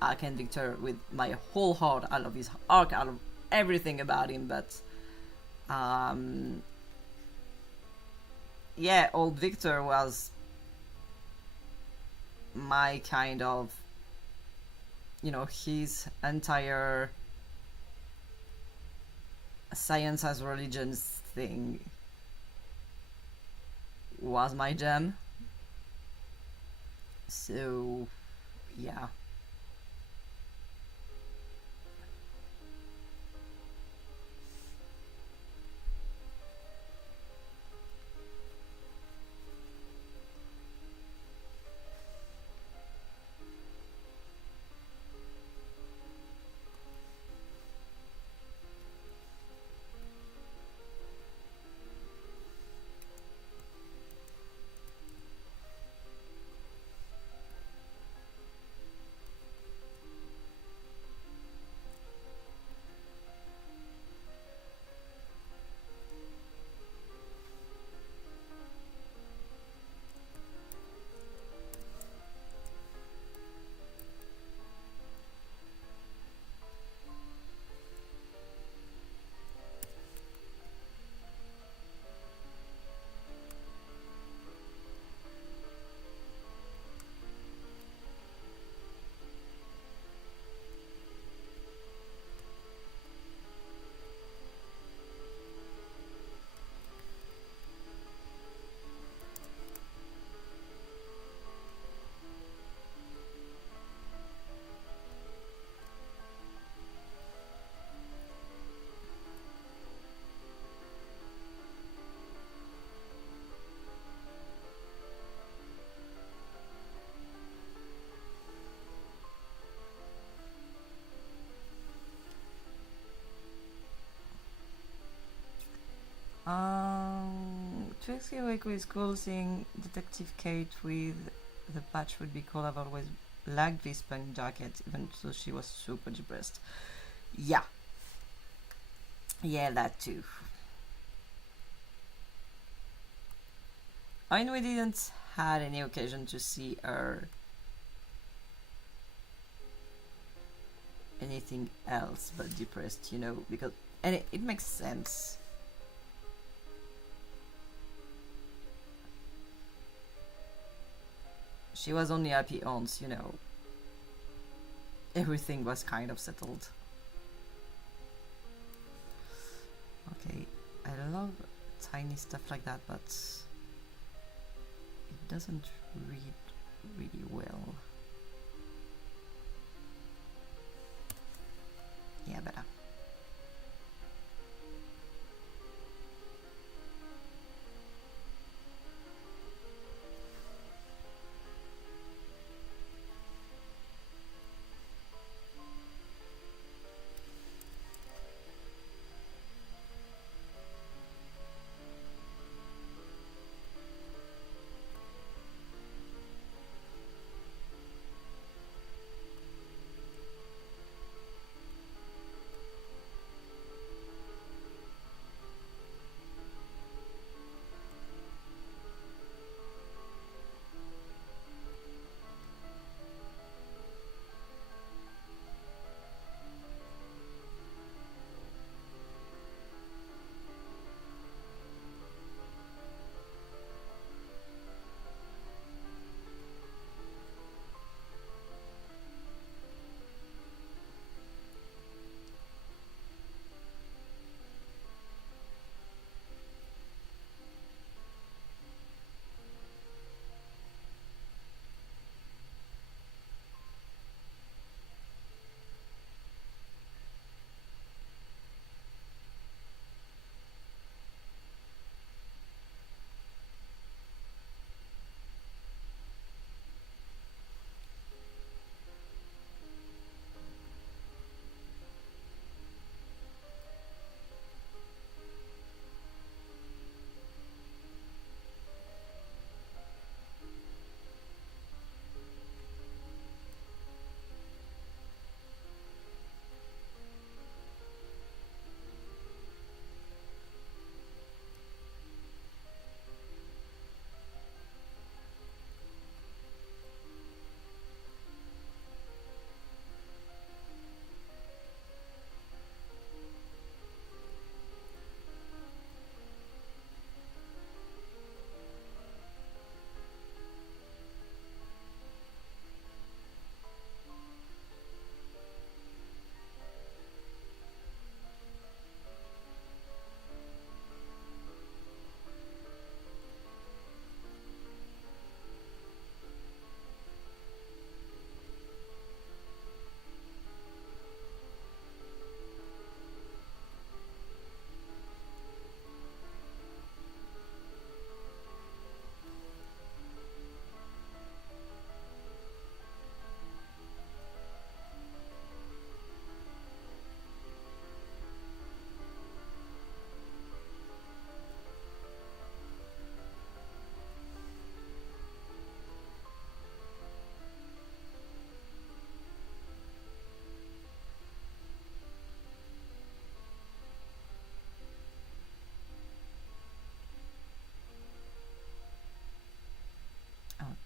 Arcane Victor with my whole heart. I love his arc, I love everything about him, but yeah, old Victor was my kind of, his entire science as religions thing was my jam. So yeah. Trixie Waco is cool. Seeing Detective Kate with the patch would be cool. I've always liked this punk jacket, even though she was super depressed. Yeah. Yeah, that too. I mean, we didn't had any occasion to see her anything else but depressed, you know, because and it makes sense. She was only happy once, you know. Everything was kind of settled. Okay, I love tiny stuff like that, but it doesn't read really well. Yeah, better.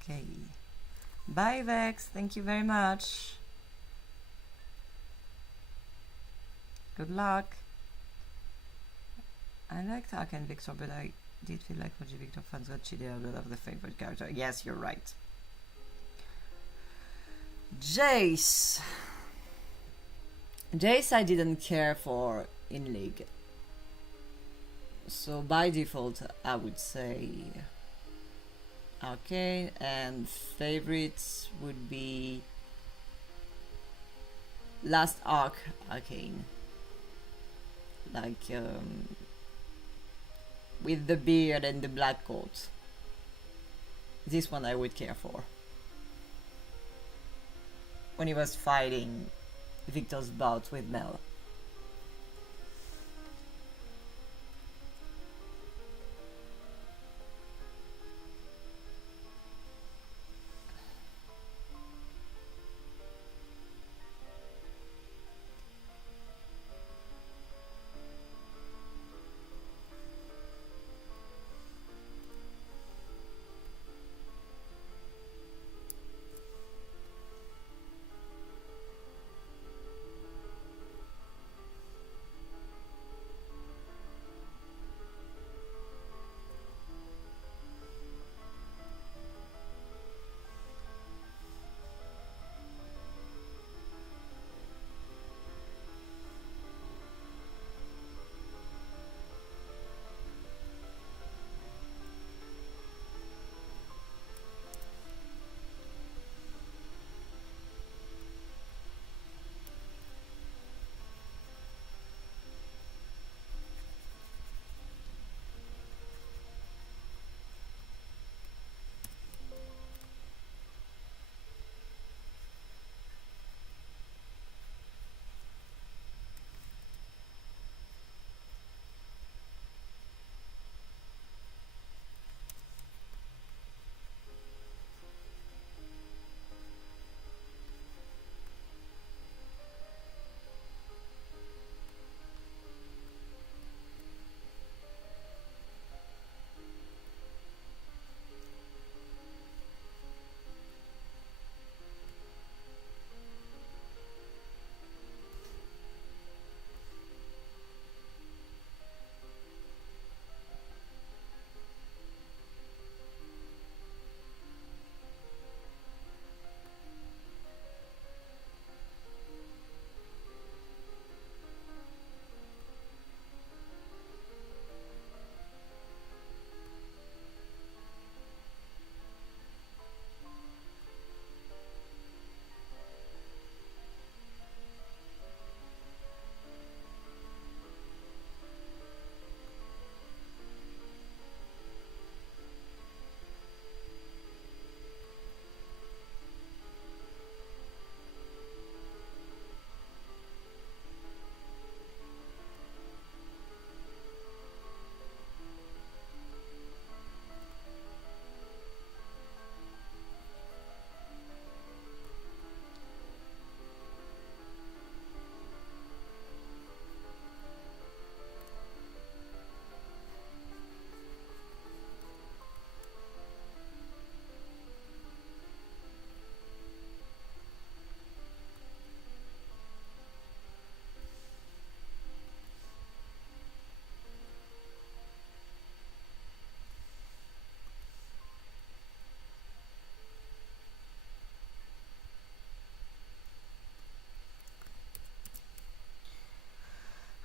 Okay. Bye, Vex. Thank you very much. Good luck. I liked Arcane Victor, but I did feel like OG Victor fans got cheated out of the favorite character. Yes, you're right. Jace. Jace I didn't care for in League. So by default I would say Arcane, and favorites would be last arc Arcane. Like with the beard and the black coat. This one I would care for. When he was fighting Victor's bout with Mel.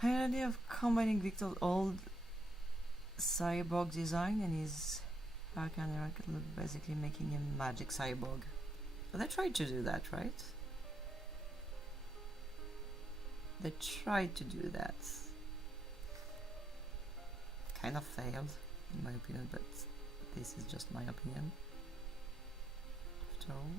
I had an idea of combining Victor's old cyborg design and his arcane rocket look, basically making him magic cyborg. But they tried to do that, right? They tried to do that. Kind of failed, in my opinion, but this is just my opinion. After all.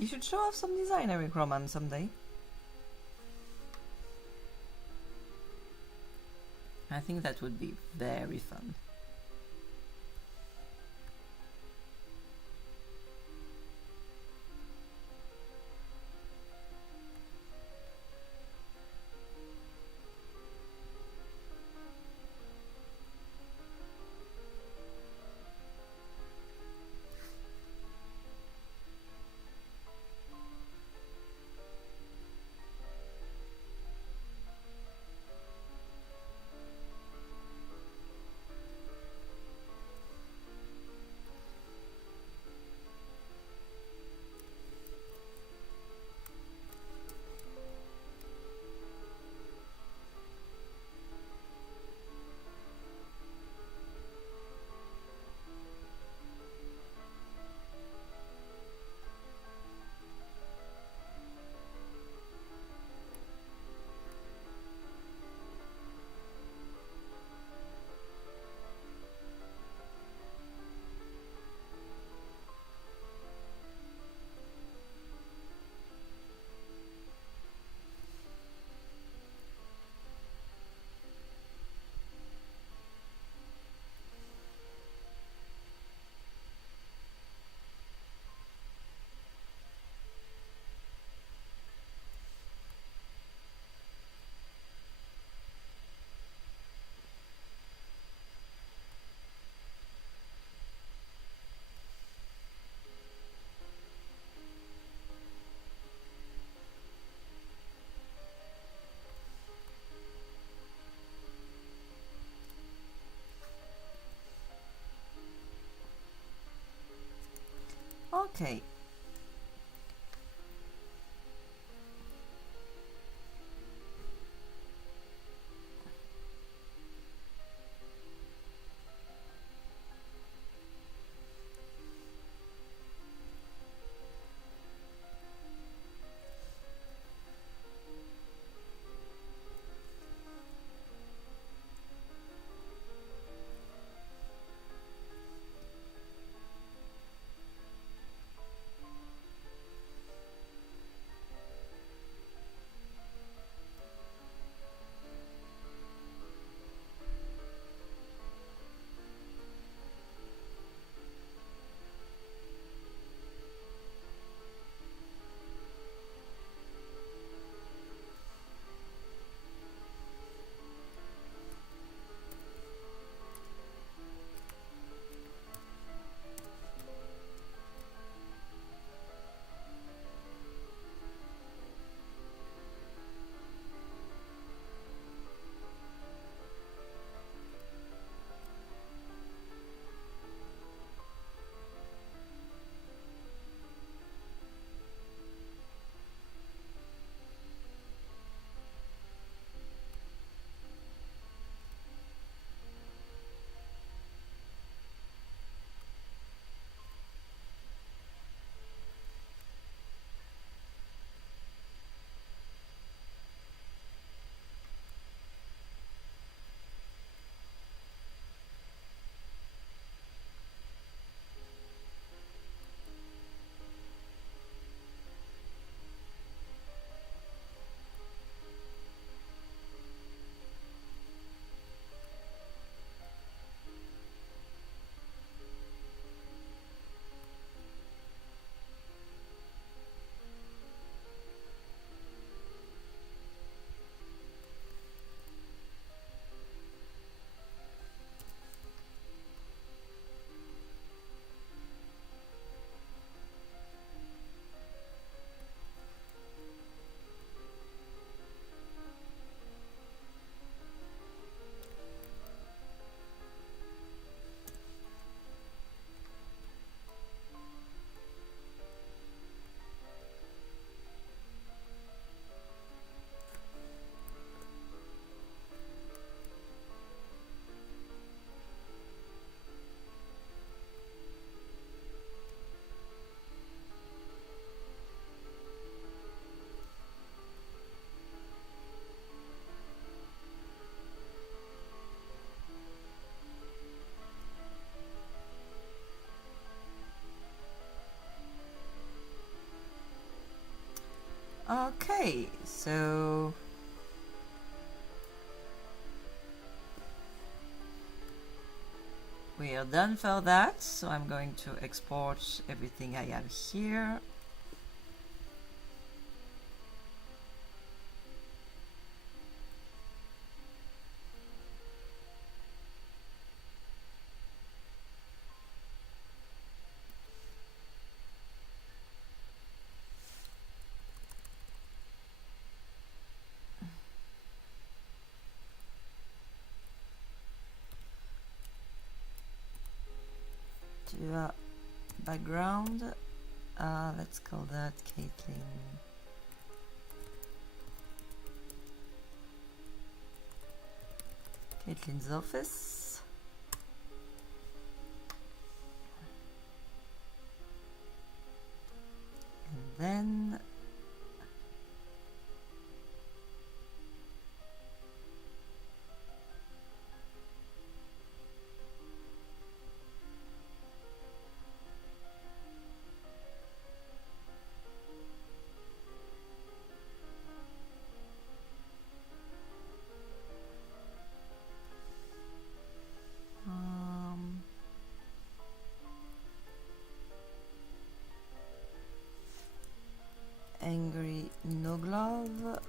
You should show off some design, Eric Roman, someday. I think that would be very fun. Okay. Okay, so we are done for that, so I'm going to export everything I have here. To background, let's call that Caitlin's office. And then Angry No Glove.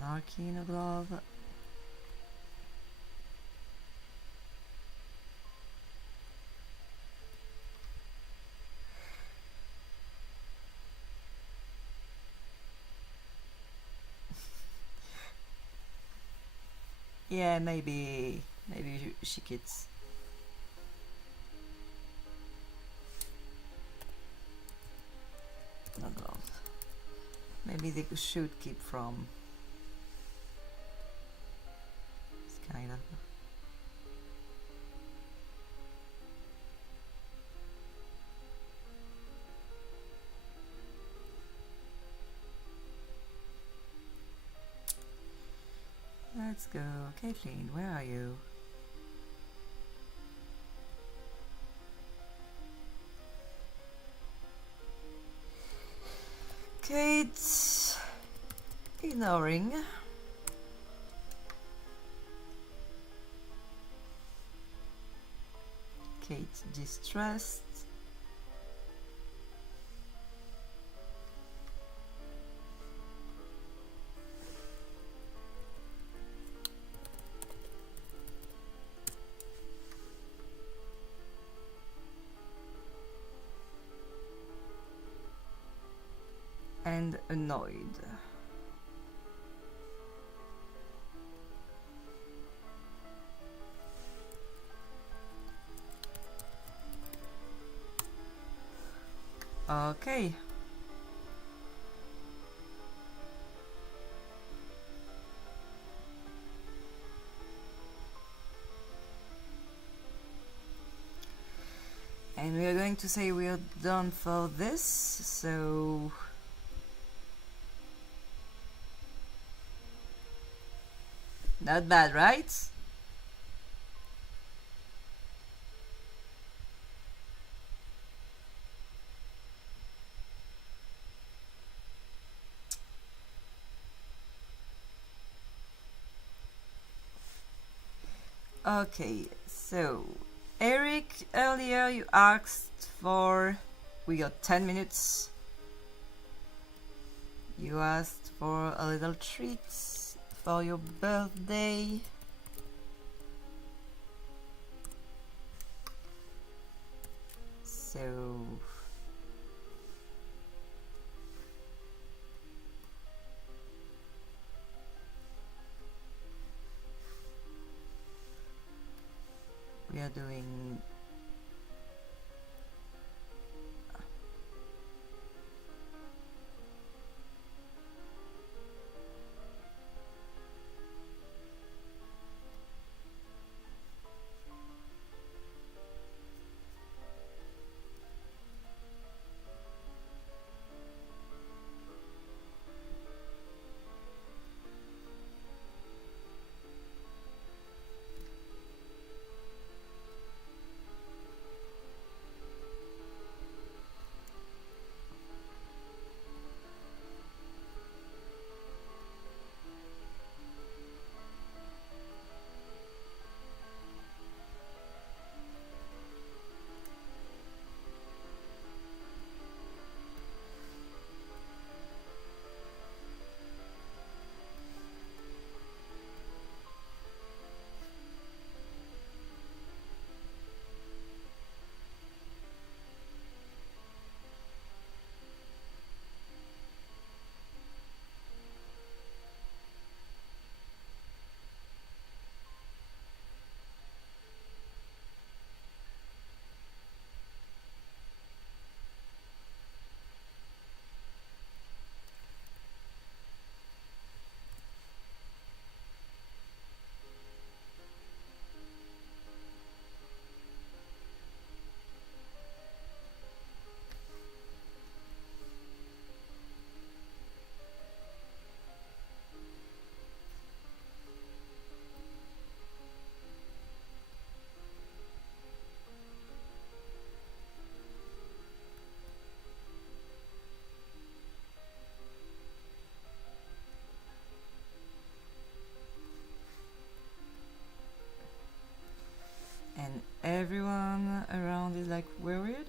Snarky No Glove. Yeah, maybe she gets. No glove. Maybe they should keep from. It's kind of. Let's go, Caitlin. Where are you? Kate, ignoring. Kate, distressed. And annoyed. Okay. And we are going to say we are done for this, so not bad, right? Okay, so Eric, earlier you asked for. We got 10 minutes. You asked for a little treat for your birthday. So doing. And everyone around is like worried.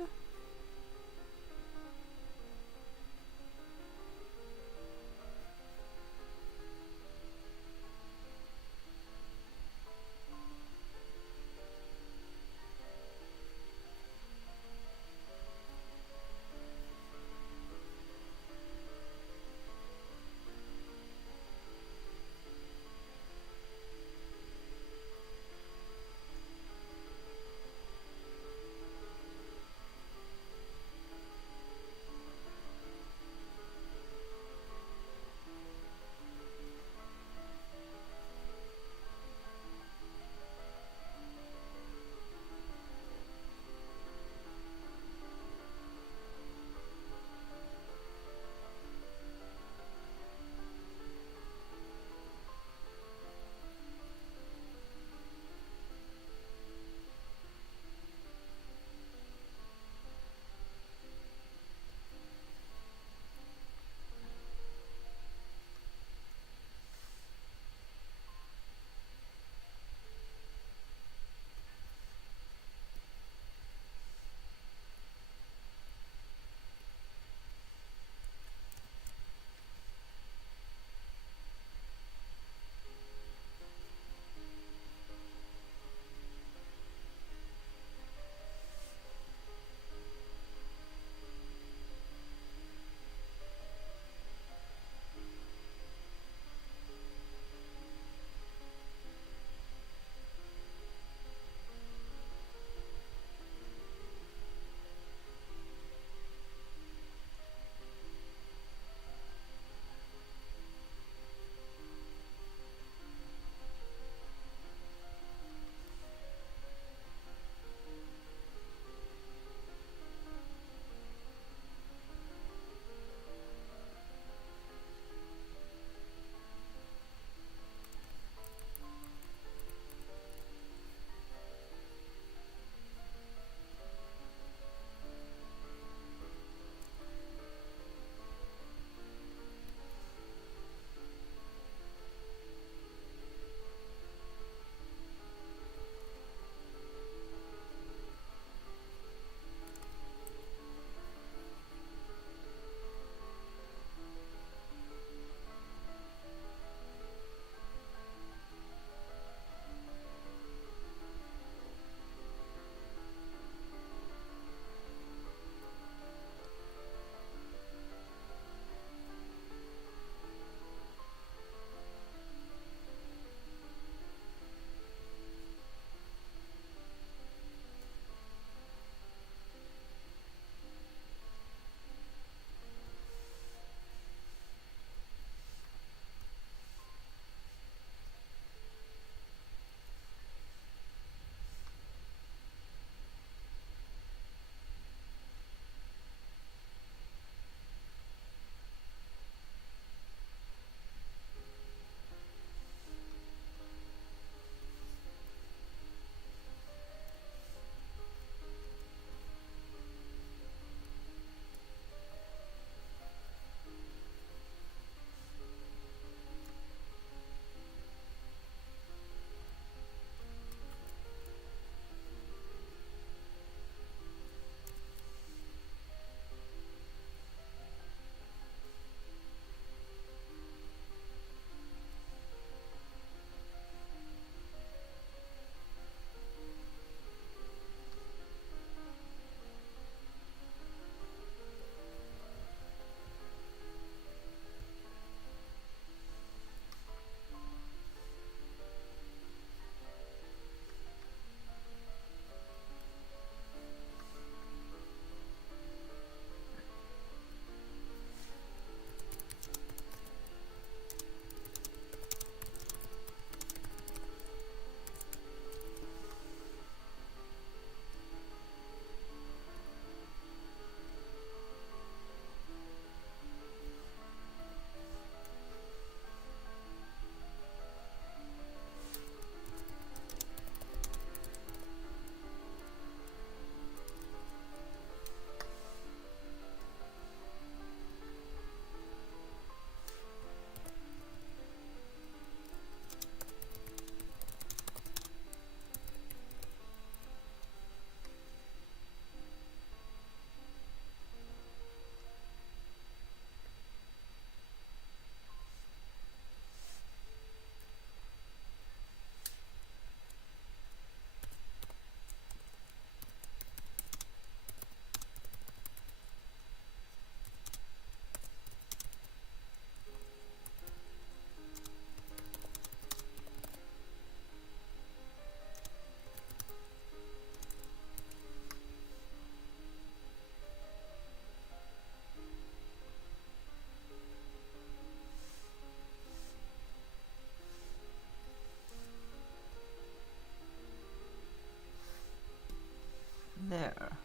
jar.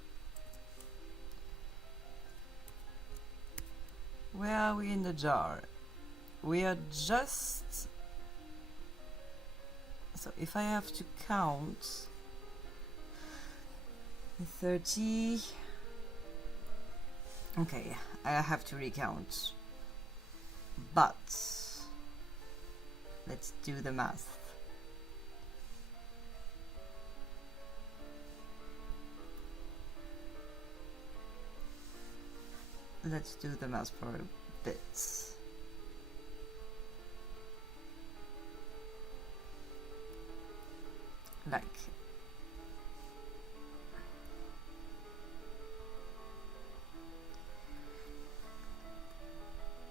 Where are we in the jar? We are just... So if I have to count... 30... Okay, I have to recount. But... let's do the math. Let's do the math for a bit. Like...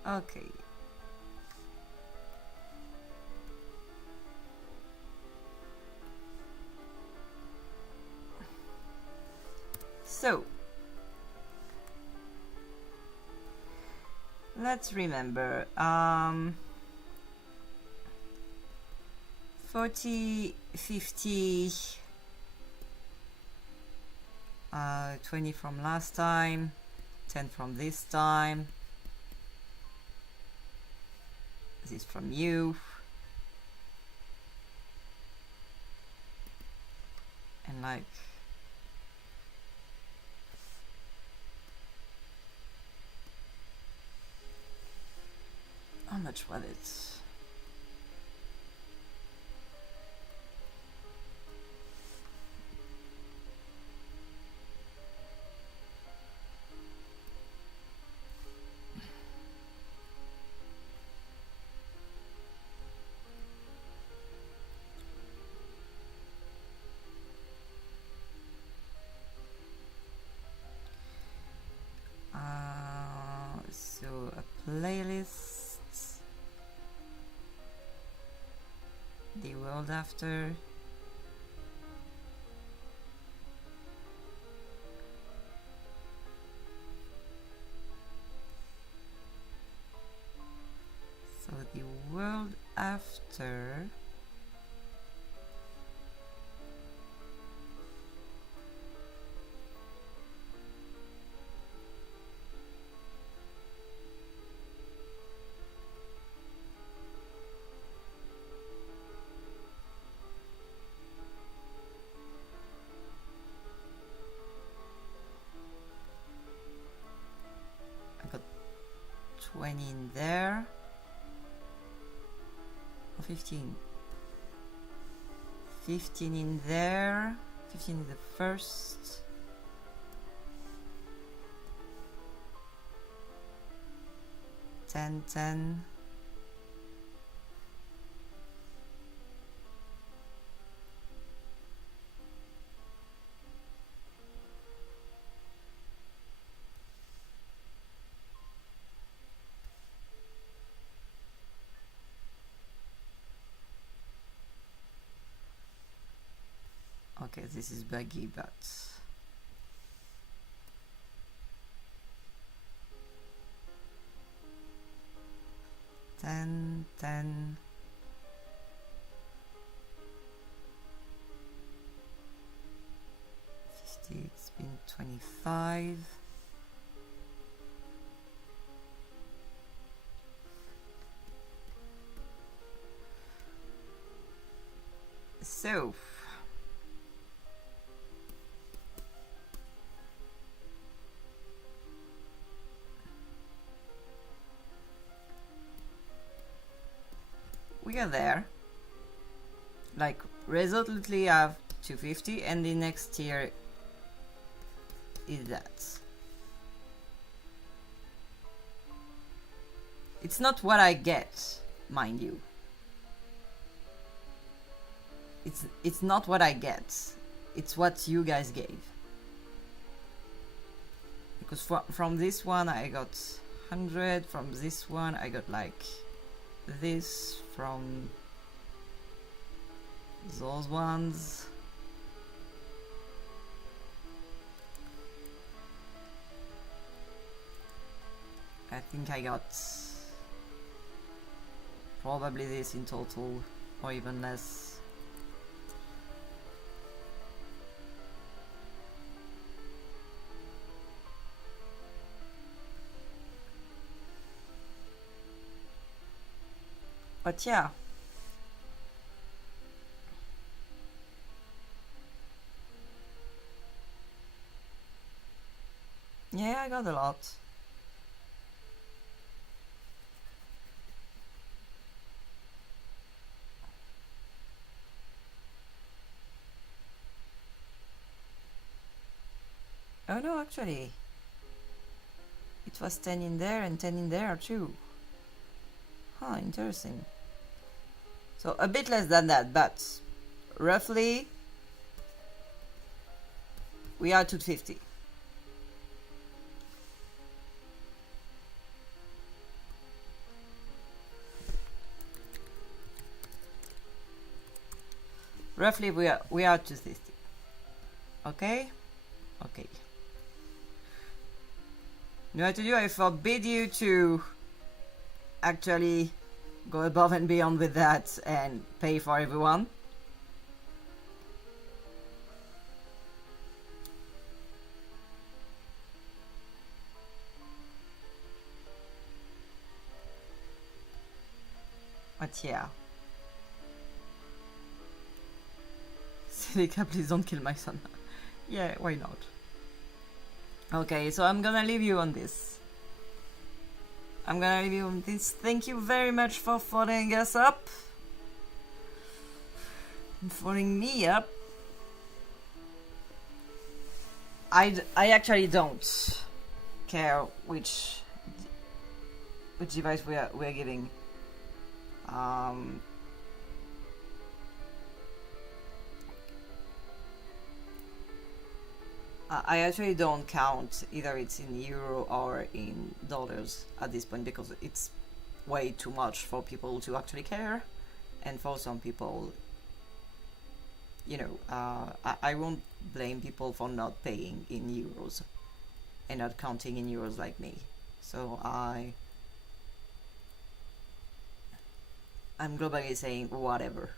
okay. So... let's remember, 40, 50, 20 from last time, 10 from this time, this from you, and like... how much was it? So a playlist, the world after, so the world after I got 20 in there, or 15. 15 in there, 15 in the first, 10, 10. Okay, this is buggy, but... ten, 10... 50, it's been 25... So... we are there. Like, resolutely have 250, and the next tier is that. It's not what I get, mind you. It's not what I get. It's what you guys gave. Because from this one I got 100, from this one I got like this, from those ones. I think I got probably this in total, or even less. But yeah. Yeah, I got a lot. Oh no, actually. It was 10 in there and 10 in there too. Huh, interesting. So a bit less than that, but roughly we are 250. Roughly we are 250. Okay? Okay. You know what to do? I forbid you to actually go above and beyond with that and pay for everyone. But yeah. Silica, please don't kill my son. Yeah, why not? Okay, so I'm gonna leave you on this. Thank you very much for following us up. And following me up. I actually don't care which device we're giving. I actually don't count either it's in euro or in dollars at this point because it's way too much for people to actually care, and for some people, you know, I won't blame people for not paying in euros and not counting in euros like me. So I'm globally saying whatever.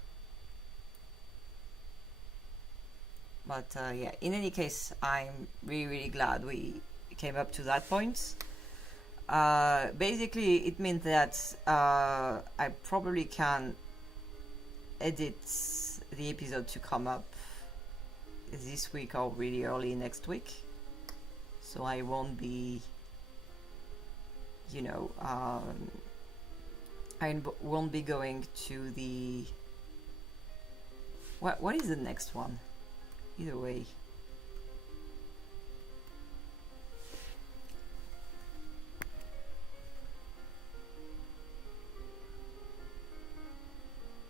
But yeah, in any case, I'm really glad we came up to that point. Basically, it means that I probably can edit the episode to come up this week or really early next week. So I won't be, you know, I won't be going to the... What is the next one? Either way.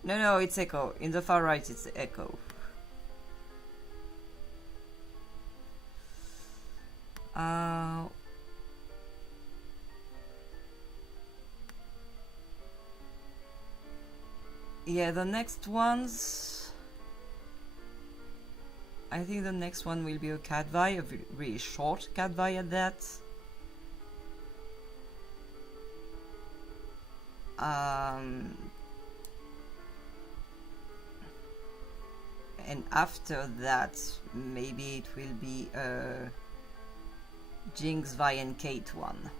No, it's Echo. In the far right, it's Echo. Yeah, the next ones... I think the next one will be a Cadvi, a really short Cadvi at that. And after that, maybe it will be a Jinx, Vi and Kate one.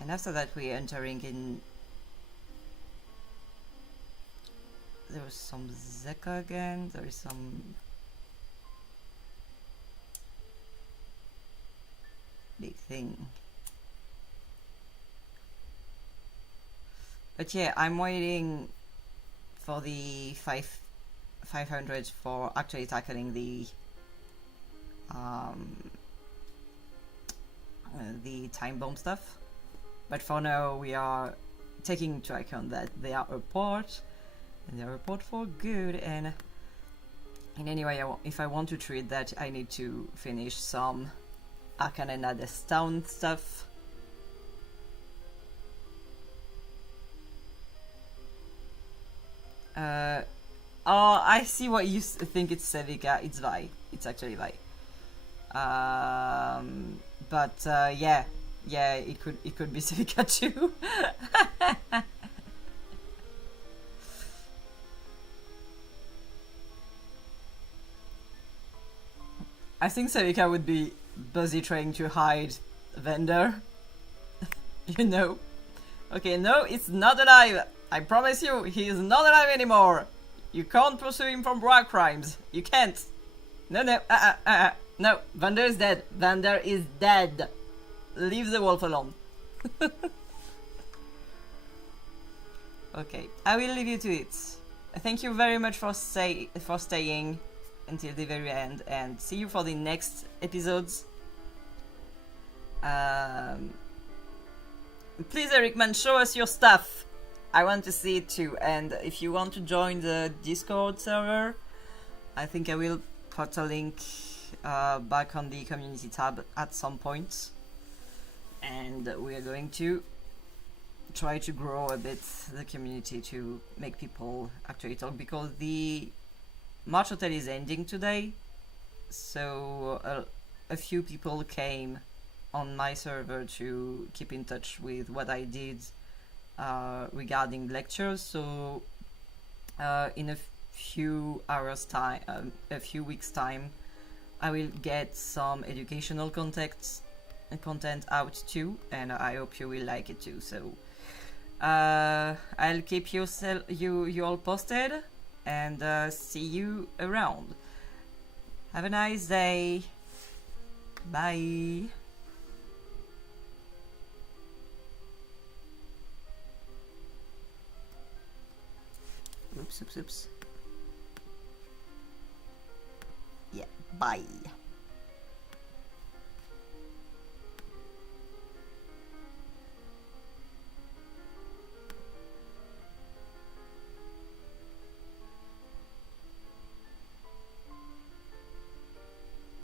And after that we're entering in... There was some Zeka again, there is some... big thing. But yeah, I'm waiting for the 500 for actually tackling the time bomb stuff. But for now, we are taking into account that they are a port, and they are a port for good. And in any way, if I want to treat that, I need to finish some Arcane and Hades Town stuff. Oh, I see what you think it's Sevica. It's Vi. It's actually Vi. But yeah, Yeah, it could be Civica too. I think Civica would be busy trying to hide Vendor. You know. Okay, no, it's not alive. I promise you, he is not alive anymore. You can't pursue him for war crimes. You can't. No. No, Vander is dead. Vander is dead. Leave the wolf alone. Okay, I will leave you to it. Thank you very much for staying until the very end, and see you for the next episodes. Please, Ericman, show us your stuff. I want to see it too. And if you want to join the Discord server, I think I will put a link back on the community tab at some point. And we are going to try to grow a bit the community to make people actually talk, because the March Hotel is ending today. So a few people came on my server to keep in touch with what I did regarding lectures. So in a few hours time, a few weeks time, I will get some educational content out too, and I hope you will like it too. So I'll keep you all posted, and see you around. Have a nice day. Bye. Oops. Yeah, bye.